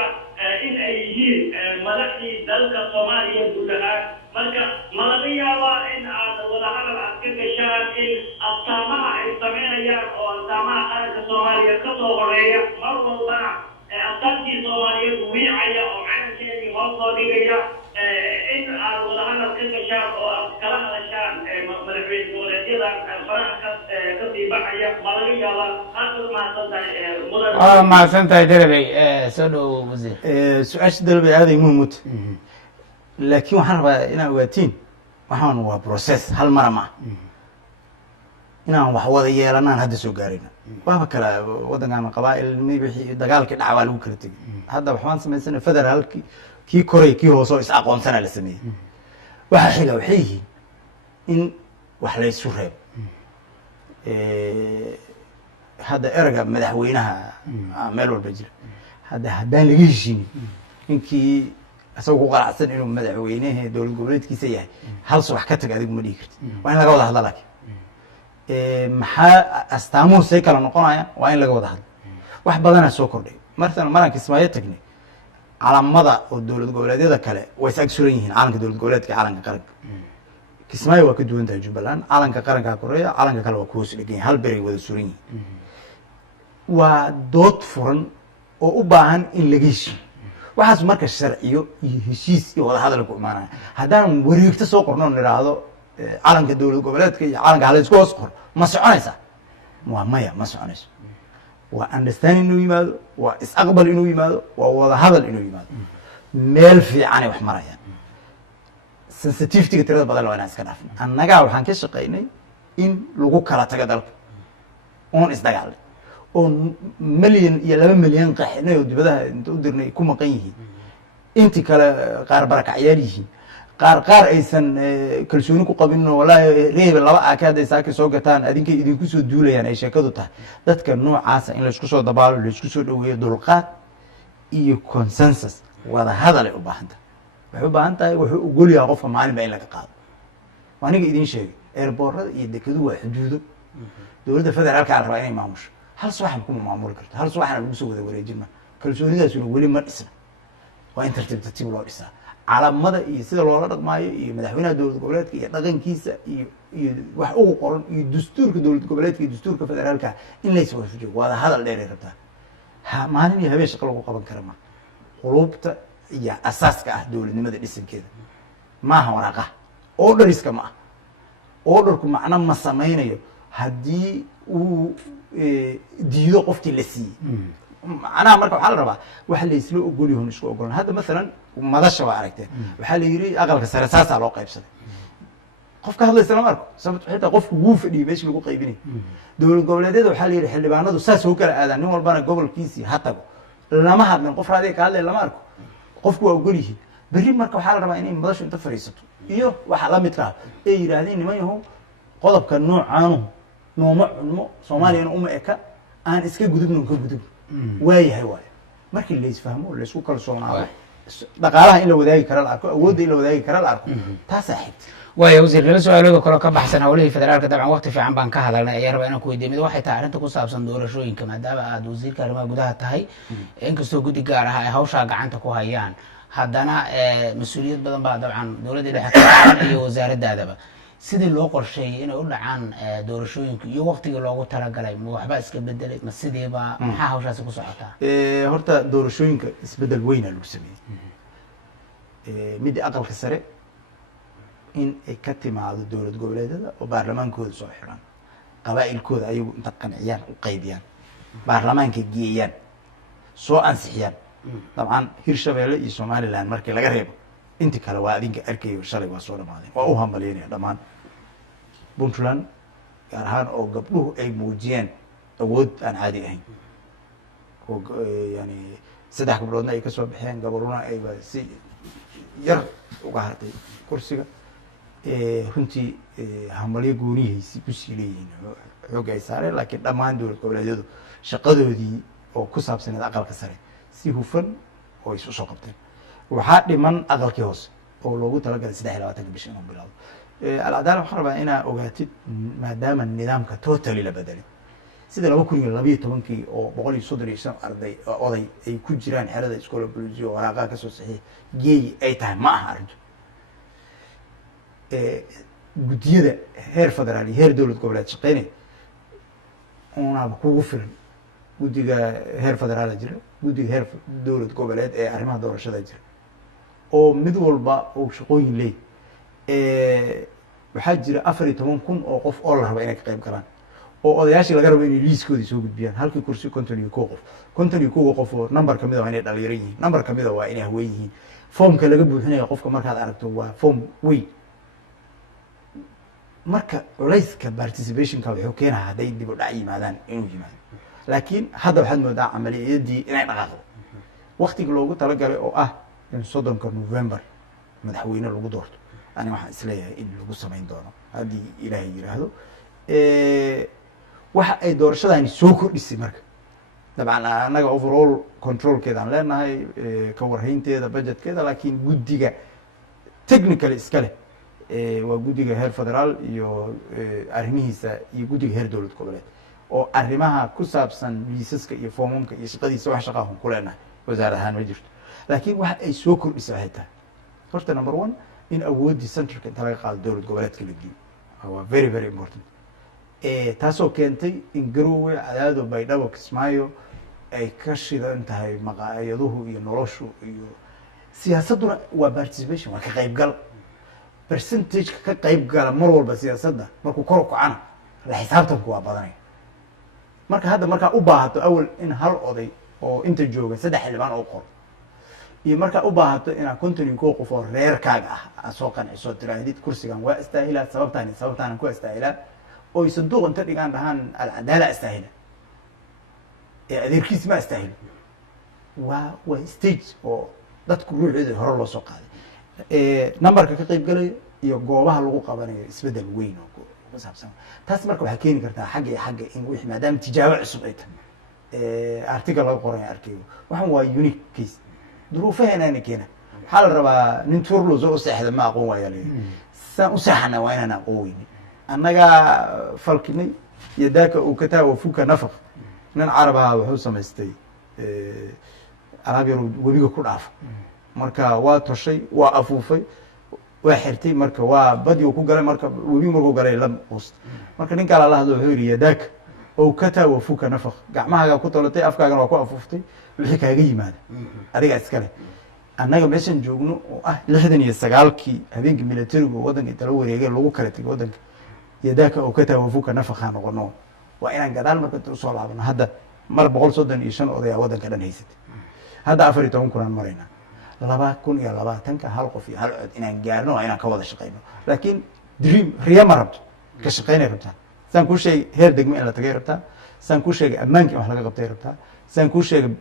in ay yihiin madaxdii dalka Soomaaliya guud ahaan marka ma laga yaabaa in aad wada hadal aad ka gashaan in astaamaha ay sameynayaan oo astaamaha qaranka Soomaaliya ka soo horeeya mar walbana astaamtii Soomaaliya wiicaya oo calankeedii hoos soo dhigaya in aad wada hadal ka gashaan oo aad kala hadashaan madaxweyne goboleedyada faraha ka sii baxaya ma laga yaabaa ما سنت دربي سودو وزير سؤال دربي هذا يموت لكن waxaan rabaa inaan ogaatiin waxaan waa process hal mar ma inaan wax wada yeelanaan hadda soo gaarayna waaba kala waddankan qabaa'il wixii dagaalkii dhaca waa lagu kala tegay hadda waxbaan samaysana federaalkii kii koray kii hoose oo is aqoonsana la sameeyey waxa xiga waxay yihiin in wax la isu reebo hadda erga madaxweynaha meel walba jira haddaan laga heshiinin ninkii isagoo ku qalacsan inuu madaxweynehe dowlad goboleedkiisa yahay hal subax ka tag adigu ma dhihi kartid waa in laga wada hadla laakiin maxaa astaamuhu say kala noqonayaan waa in laga wada hadlo wax badanaa soo kordhay martan maraan kismaayo tagnay calamada oo dowlad goboleedyada kale way is ag suran yihiin calanka dowlad goboleedka calanka qaranka kismaayo waa ka duwan tahay jubbaland calanka qarankaa koreeya calanka kale waa ku hoos dhegan yahay hal beray wada suran yihiin waa dood furan oo u baahan in laga heshiyo waxaas marka sharciyo iyo heshiis iyo wada hadal ku imaanaya haddaan wareegto soo qorno nidhaahdo calanka dowlad goboleedka iyo calanka hala isku hoos qor ma soconaysaa waa maya ma soconayso waa understanding inuu yimaado waa is-aqbal inuu yimaado waa wada hadal inuu yimaado meel fiicanay wax marayaan sensitivityga tirada badan waa inaan iska dhaafna annagaa waxaan ka shaqaynay in lagu kala tago dalka oon isdagaalnay oo milyan iyo 2 milyan qaxinay oo dibadaha inta u dirnay ku maqan yihiin intii kale qaar barakacyaal yihiin qaar aysan kalsooni ku qabin wallaahi reeb laba aakaad ay saaki soo gataan adinkay idinku soo duulayaan ay sheekadu tahay dadka noocaasa in la isku soo dabaalo la isku soo dhaweeyo dulqaad iyo consensus wada hadal ay u baahan tahay waxay u baahan tahay wuxuu ogol yahay qofka maalinba in laga qaado aniga idin sheegay airportada iyo dekeduhu waa xuduudo dowladda federaalka la rabaa inay maamusho hal subaxan kuma maamuli karto hal subaxna lagu soo wada wareejin ma kalsoonidaasuna weli ma dhisna waa in tartiib loo dhisaa calamada iyo sida loola dhaqmaayo iyo madaxweynaha dowlad goboleedka iyo dhaqankiisa iyo wax ugu qoran iyo dastuurka dowlad goboleedka iyo dastuurka federaalka in lays waafajiyo wada hadal dheer ay rabtaa maalin iyo habeen shaqo lagu qaban kara ma qulubta iyo asaaska ah dowladnimada dhisankeeda maaha waraaqaha orderiska ma ah orderku macno ma samaynayo haddii uu diido qofkii la siiyey macnaha marka waxaa la rabaa wax laysla ogol yahoon isku ogolan hadda masalan madasha waa aragteen waxaa la yidhi aqalka sare saasaa loo qaybsaday qofka hadlaysa lama arko sababto xitaa qofku wuu fadhiyay meeshii lagu qaybinay dowlad goboleedyada waxaa la yidhi xildhibaanadu saas oo kala aadaan nin walbana gobolkiisii ha tago lama hadlin qof raadiga ka hadlay lama arko qofku waa ogol yihiin berri marka waxaa la rabaa inay madashu inta fadhiisato iyo waxa la midka ah ay yidhaahdeen niman yahow qodobka noocaanu nooma cunmo soomaaliyana uma eka aan iska gudubno ka gudub waayahay waayo markii la isfahmo la isku kalsoonaado dhaqaalaha in la wadaagi kara la arko awoodda in la wadaagi kara la arko taasaa xigta waaya wasiir laba su-aalooda kaloo ka baxsan howlihii federaalka dabcan waqti fiican baan ka hadalnay ayaa rabaa inaan ku weydiiyo mid waxay tahay arrinta ku saabsan doorashooyinka maadaama aada wasiirka arrimaha gudaha tahay inkastoo guddi gaar ah ay hawshaa gacanta ku hayaan haddana mas-uuliyad badan baa dabcan dowladda dhexe ka dhacaan iyo wasaaraddaadaba sidii loo qorsheeyay inay u dhacaan doorashooyinka iyo waqtigii loogu talagalay ma waxba iska bedelay ma sidiiba maxaa hawshaasi ku socotaa horta doorashooyinka isbedel weynaa lagu sameeyey midda aqalka sare in ay ka timaado dowlad goboleedyada oo baarlamaankooda soo xiraan qabaa'ilkooda ayagu inta qanciyaan u qaybiyaan baarlamaanka geeyaan soo ansixiyaan dabcan hirshabeelle iyo somaliland markii laga reebo inti kale waa adinka arkayo shalay waa soo dhamaadeen waa u hambalyeynaya dhammaan puntland gaar ahaan oo gabdhuhu ay muujiyeen awood aan caadi ahayn oo yani 3 gabdhoodna ay kasoo baxeen gabaruna ayba si yar uga hartay kursiga runtii hambalyo gooniyahaysi kusii leeyihiin xoogga ay saareen laakiin dhammaan dowlad goboleedyadu shaqadoodii oo ku saabsaneed aqalka sare si hufan oo isu soo qabteen waxaa dhiman aqalkii hoose oo loogu talagalay 23 bisha inuu bilaabo alcadaala waxaan rabaa inaa ogaatid maadaama nidaamka totally la bedelay sida 2012 oo 135 arday oday ay ku jiraan xerada iskoola bulisiyo waraaqaha kasoo saxiix geey ay tahay ma aha arrintu guddiyada heer federaal iyo heer dowlad goboleed shaqeynay unaaba kugu filan guddiga heer federaala jira guddiga heer dowlad goboleed ee arrimaha doorashada jira oo mid walba uu shaqooyin leey waxaa jira 14,000 oo qof oo la raba inay ka qayb galaan oo odayaashii laga rabo inay liiskoodii soo gudbiyaan halkii kursi 51 qof 51 qof oo number kamid ah waa inay dhalinyaro yihiin number kamid ah waa inay haween yihiin foomka laga buuxinayo qofka markaad aragto waa foom weyn marka culayska participationka wuxuu keenaa hadday dib u dhac yimaadaan inuu yimaado laakiin hadda waxaad moodaa camaliyadii inay dhaqaaqdo waktiga loogu talagalay oo ah in 30 November madaxweyne lagu doorto ani waxaan isleeyahay in lagu samayn doono haddii ilaahay yiraahdo waxa ay doorashadani soo kordhisay marka dabcan annaga overall controlkeedaan leenahay ka warhaynteeda budgetkeeda laakiin guddiga technically iska leh waa guddiga heer federaal iyo arrimihiisa iyo guddiga heer dowlad goboleed oo arrimaha ku saabsan miisaska iyo foomamka iyo shaqadiisa wax shaqaahun ku leenahay wasaarad ahaan ma jirto laakiin waxa ay soo kordhisay waxay tahay horta number one in awooddii centralka inta laga qaado dowlad goboleedka la geeyo waa very very important taasoo keentay in Garowe Cadaado Baydhabo Kismaayo ay ka shidan tahay maqaayaduhu iyo noloshu iyo siyaasaduna waa participation waa ka qaybgal percentage ka qaybgala mar walba siyaasadda markuu kor u kacana la xisaabtanku waa badanaya marka hadda markaa u baahato awal in hal oday oo inta jooga 3 xildhibaan oo qor iyo markaa u baahato inaad 50 qof oo reerkaaga ah aad soo qanciso tiraahid kursigan waa istaahilaa sababtaan ku istaahilaa oo sanduuq inta dhigaan dhahaan al-cadaalad istaahila adeerkiis ma istaahilo waa stage oo dadku ruuxooda hore loo soo qaaday numberka ka qayb galay iyo goobaha lagu qabanayo isbedel weyn oo ku saabsan taas marka waxay keeni kartaa xagga in wixii maadaama tijaabo cusub ay tahay article laga qoray arkiyo waxaan waa unique case duruufaheena keena waxaa la rabaa nin turlos oo saxda ma aqoon waayo saan u saxana waa inaan aqoon annaga falkinay iyo daaka uu ka taa wafuka nafaq nin carabaha wuxuu samaystay alaab yar webiga ku dhaaf marka waa toshay waa afuufay waa xirtay marka waa badi ku galay marka webiga markuu galay lam qost marka ninka la hadlo wuxuu yiri daaka oo ka taa wafuka nafaq gacmaha ku tolatay afkaagana waa ku afuuftay wixii kaaga yimaada adiga iska leh annaga meeshan joogno oo ah 69kii habeenkii militariga wadanka inta la wareegay lagu kala tagay wadanka yadaaka oo ka taawafuka nafaqaa noqono waa inaan gadaal marka soo laabano hadda mar 135 oday wadanka dhan haysatay hadda 14 kunaan marayna 2020 hal qof iyo hal cod inaan gaarno waa inaan ka wada shaqeyno laakiin dream riya ma rabto ka shaqeynay rabtaa saan ku sheegay heer degmo in la tagay rabtaa saan ku sheegay ammaanka wax laga qabtay rabtaa saan ku sheegay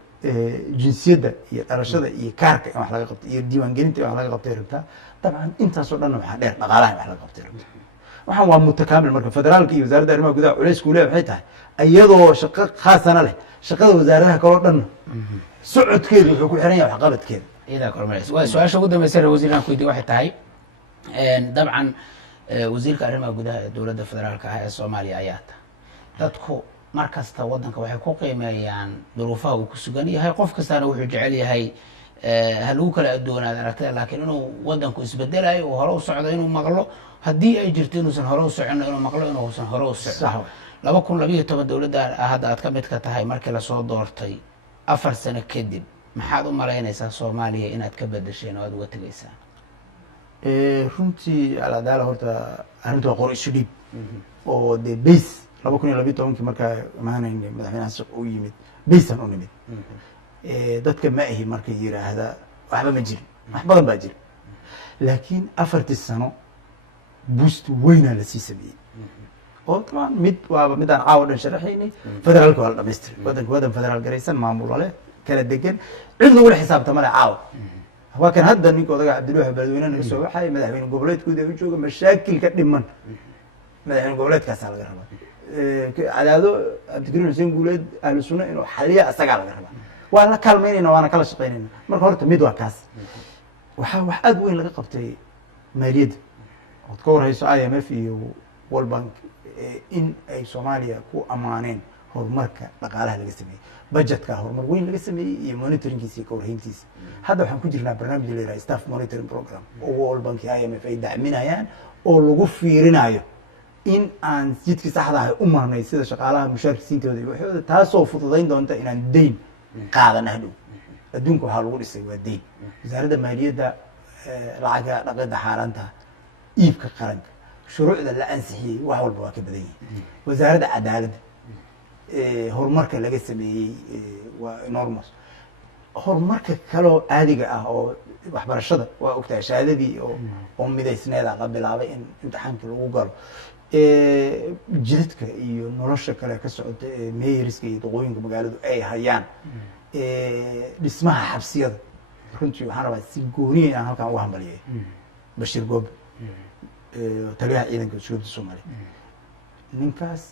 jinsiyadda iyo dhalashada iyo kaarka in wax laga qabtay iyo diiwaangelinta in wax laga qabtay rabtaa dabcan intaas oo dhan waxa dheer dhaqaalaha wax laga qabtay rabtaa waxaan waa mutakaamil marka federaalka iyo wasaaradda arrimaha gudaha culays ku leeyahay waxay tahay iyadoo shaqo khaasana leh shaqada wasaaradaha kale oo dhan socodkeedu wuxuu ku xiran yahay waxqabadkeeda iyadaa kormeeraysa waa su-aasha ugu dambaysa wasiirkan ku weydiye waxay tahay dabcan wasiirka arrimaha gudaha ee dowladda federaalka ah ee Soomaaliya ayaa tahay dadku mar kasta wadanka waxay ku qiimeeyaan duruufaha uu ku sugan yahay qof kastana wuxuu jecel yahay hal uu kala adoonaad aragtida laakiin inuu wadanku isbedelayo oo hore u socdo inuu maqlo haddii ay jirto inuusan hore u socono inuu maqlo inuusan hore u socdo 2012 dowladda hadda aad ka mid ka tahay markii la soo doortay 4 sano kadib maxaad u malaynaysaa Soomaaliya inaad ka bedesheen oo aad uga tagaysaan runtii al-cadaalad horta arrintu waa qor isu dhiib oo de base 2012 markaa imaanaynay madaxweynaha shaqo u yimid baysan u nimid dadka ma ahi markay yiraahda waxba ma jirin wax badan baa jira laakiin 4 sano boost weyna la sii sameeyay oo tamaan mid waaba midaan caawa dhan sharaxaynay federaalka waa la dhamaystiray wadan federaal garaysan maamul leh kala degan cid lagu xisaabtama leh caawa waa kan hadda ninka odaga Cabdiluux Beledweyne naga soo waxay madaxweyne goboleedkooda u jooga mashaakil ka dhiman madaxweyne goboleedkaas laga rabaa cadaado Cabdikariim Xuseen Guuleed ahlu sunna inuu xaliya asaga laga rabaa waa la kaalmeynayna waana kala shaqeynayna marka horta mid waa kaas waxa wax aad weyn laga qabtay maaliyadda oo ka warhayso IMF iyo World Bank in ay Soomaaliya ku amaaneen horumarka dhaqaalaha laga sameeyay budgetka horumar weyn laga sameeyay iyo monitoringkiisa ka warhayntiisa hadda waxaan ku jirnaa barnaamij la yiraahdo staff monitoring program oo World Bank iyo IMF ay dacminayaan oo lagu fiirinayo in aan jidkii saxda ah u marnay sida shaqaalaha mushaarkiisintooda iyo waxooda taasoo fududayn doonta inaan deyn qaadana hadhow adduunka waxaa lagu dhisay waa deyn wasaaradda maaliyadda lacaga dhaqida xaaraanta iibka qaranka shuruucda la ansixiyey wax walba waa ka badan yihiin wasaaradda cadaaladda horumarka laga sameeyey waa enormous horumarka kaloo caadiga ah oo waxbarashada waa ogtahay shahaadadii oo midaysneeda la bilaabay in imtixaankii lagu galo jidadka iyo nolosha kale ka socota ee meeyariska iyo daqooyinka magaaladu ay hayaan dhismaha xabsiyada runtii waxaan rabaa si gooniya inaan halkan uga hambaliyay Bashir Goobe taliyaha ciidanka usluubta Soomaaliya ninkaas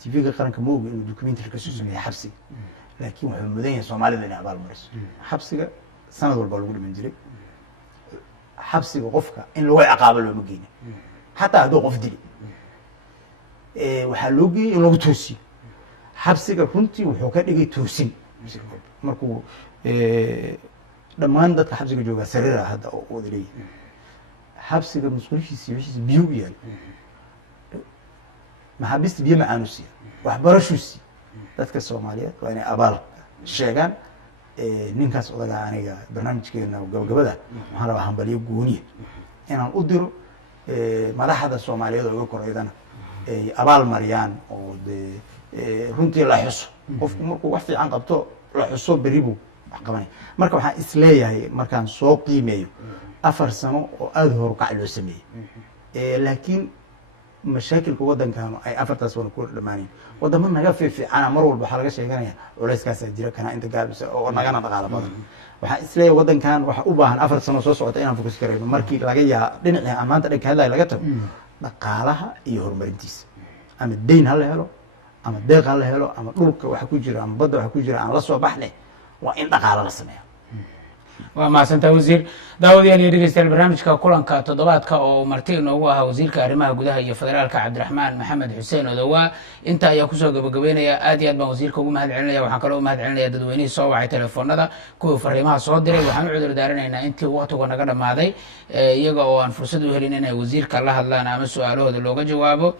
TV-ga qaranka ma oga inuu documentary ka soo sameeyay xabsiga laakiin wuxuu mudan yahay Soomaalida inay abaal mariso xabsiga sanad walba lagu dhiman jiray xabsiga qofka in lagu ciqaabo looma geeyna xataa hadduu qof dili waxaa loo geeyay in lagu toosiyo xabsiga runtii wuxuu ka dhigay toosin markuu dhammaan dadka xabsiga joogaa sariira hadda oo wada leeyahay xabsiga musqulishiisa wixiisa biyo u yaal maxaabiista biyo macaan u siiya waxbarashuu siiya dadka Soomaaliyeed waa inay abaal sheegaan ninkaas odagaa aniga barnaamijkeena gabagabada waxaan rabaa hambaliyo gooniya inaan u diro madaxda Soomaaliyeed oo uga koreydana ay abaal mariyaan oo runtii la xuso qofku markuu wax fiican qabto la xuso beri buu wax qabanaya marka waxaan isleeyahay markaan soo qiimeeyo 4 sano oo aad horukac loo sameeyey laakiin mashaakilka waddankan ay 4 sano ku dhamaaneen wadamo naga fiicana mar walba waxa laga sheeganaya culayskaas jira kana inta gaabisa oo nagana dhaqaale badan waxaan isleeyahay waddankan waxa u baahan 4 sano soo socota inaan fokus gareeyno markii laga yaa dhinaca amaanta dhanka hadlay laga tago dhaqaalaha iyo horumarintiisa ama deyn hal helo ama deeq hal helo ama dhulka waxa ku jira ama badda waxa ku jira aan la soo baxnay waa in dhaqaale la sameeyo waa mahadsantahay wasiir daawadayaal iyo dhegeystayaal barnaamijka kulanka toddobaadka oo marti inoogu ahaa wasiirka arrimaha gudaha iyo federaalka Cabdiraxmaan Maxamed Xuseen Odowa inta ayaa kusoo gabagabeynaya aad iyo aad baan wasiirka ugu mahad celinaya waxaan kaloo u mahad celinaya dadweynihii soo wacay telefoonada kuwa fariimaha soo diray waxaan u cudur daaranaynaa intii waqtigu naga dhamaaday iyaga oo aan fursad u helin inay wasiirka la hadlaan ama su'aalahooda looga jawaabo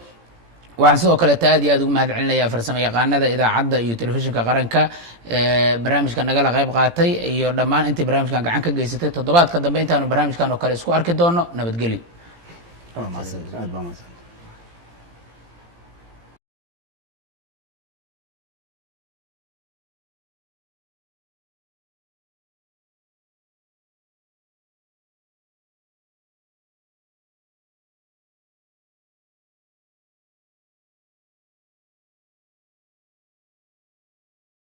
waxaan sidoo kale aad iyo aad ugu mahad celinayaa farsamo yaqaanada idaacadda iyo telefishinka qaranka barnaamijka nagala qayb qaatay iyo dhammaan intii barnaamijkan gacan ka geysatay toddobaadka dambe intaanu barnaamijkan oo kale isku arki doono nabadgelyo.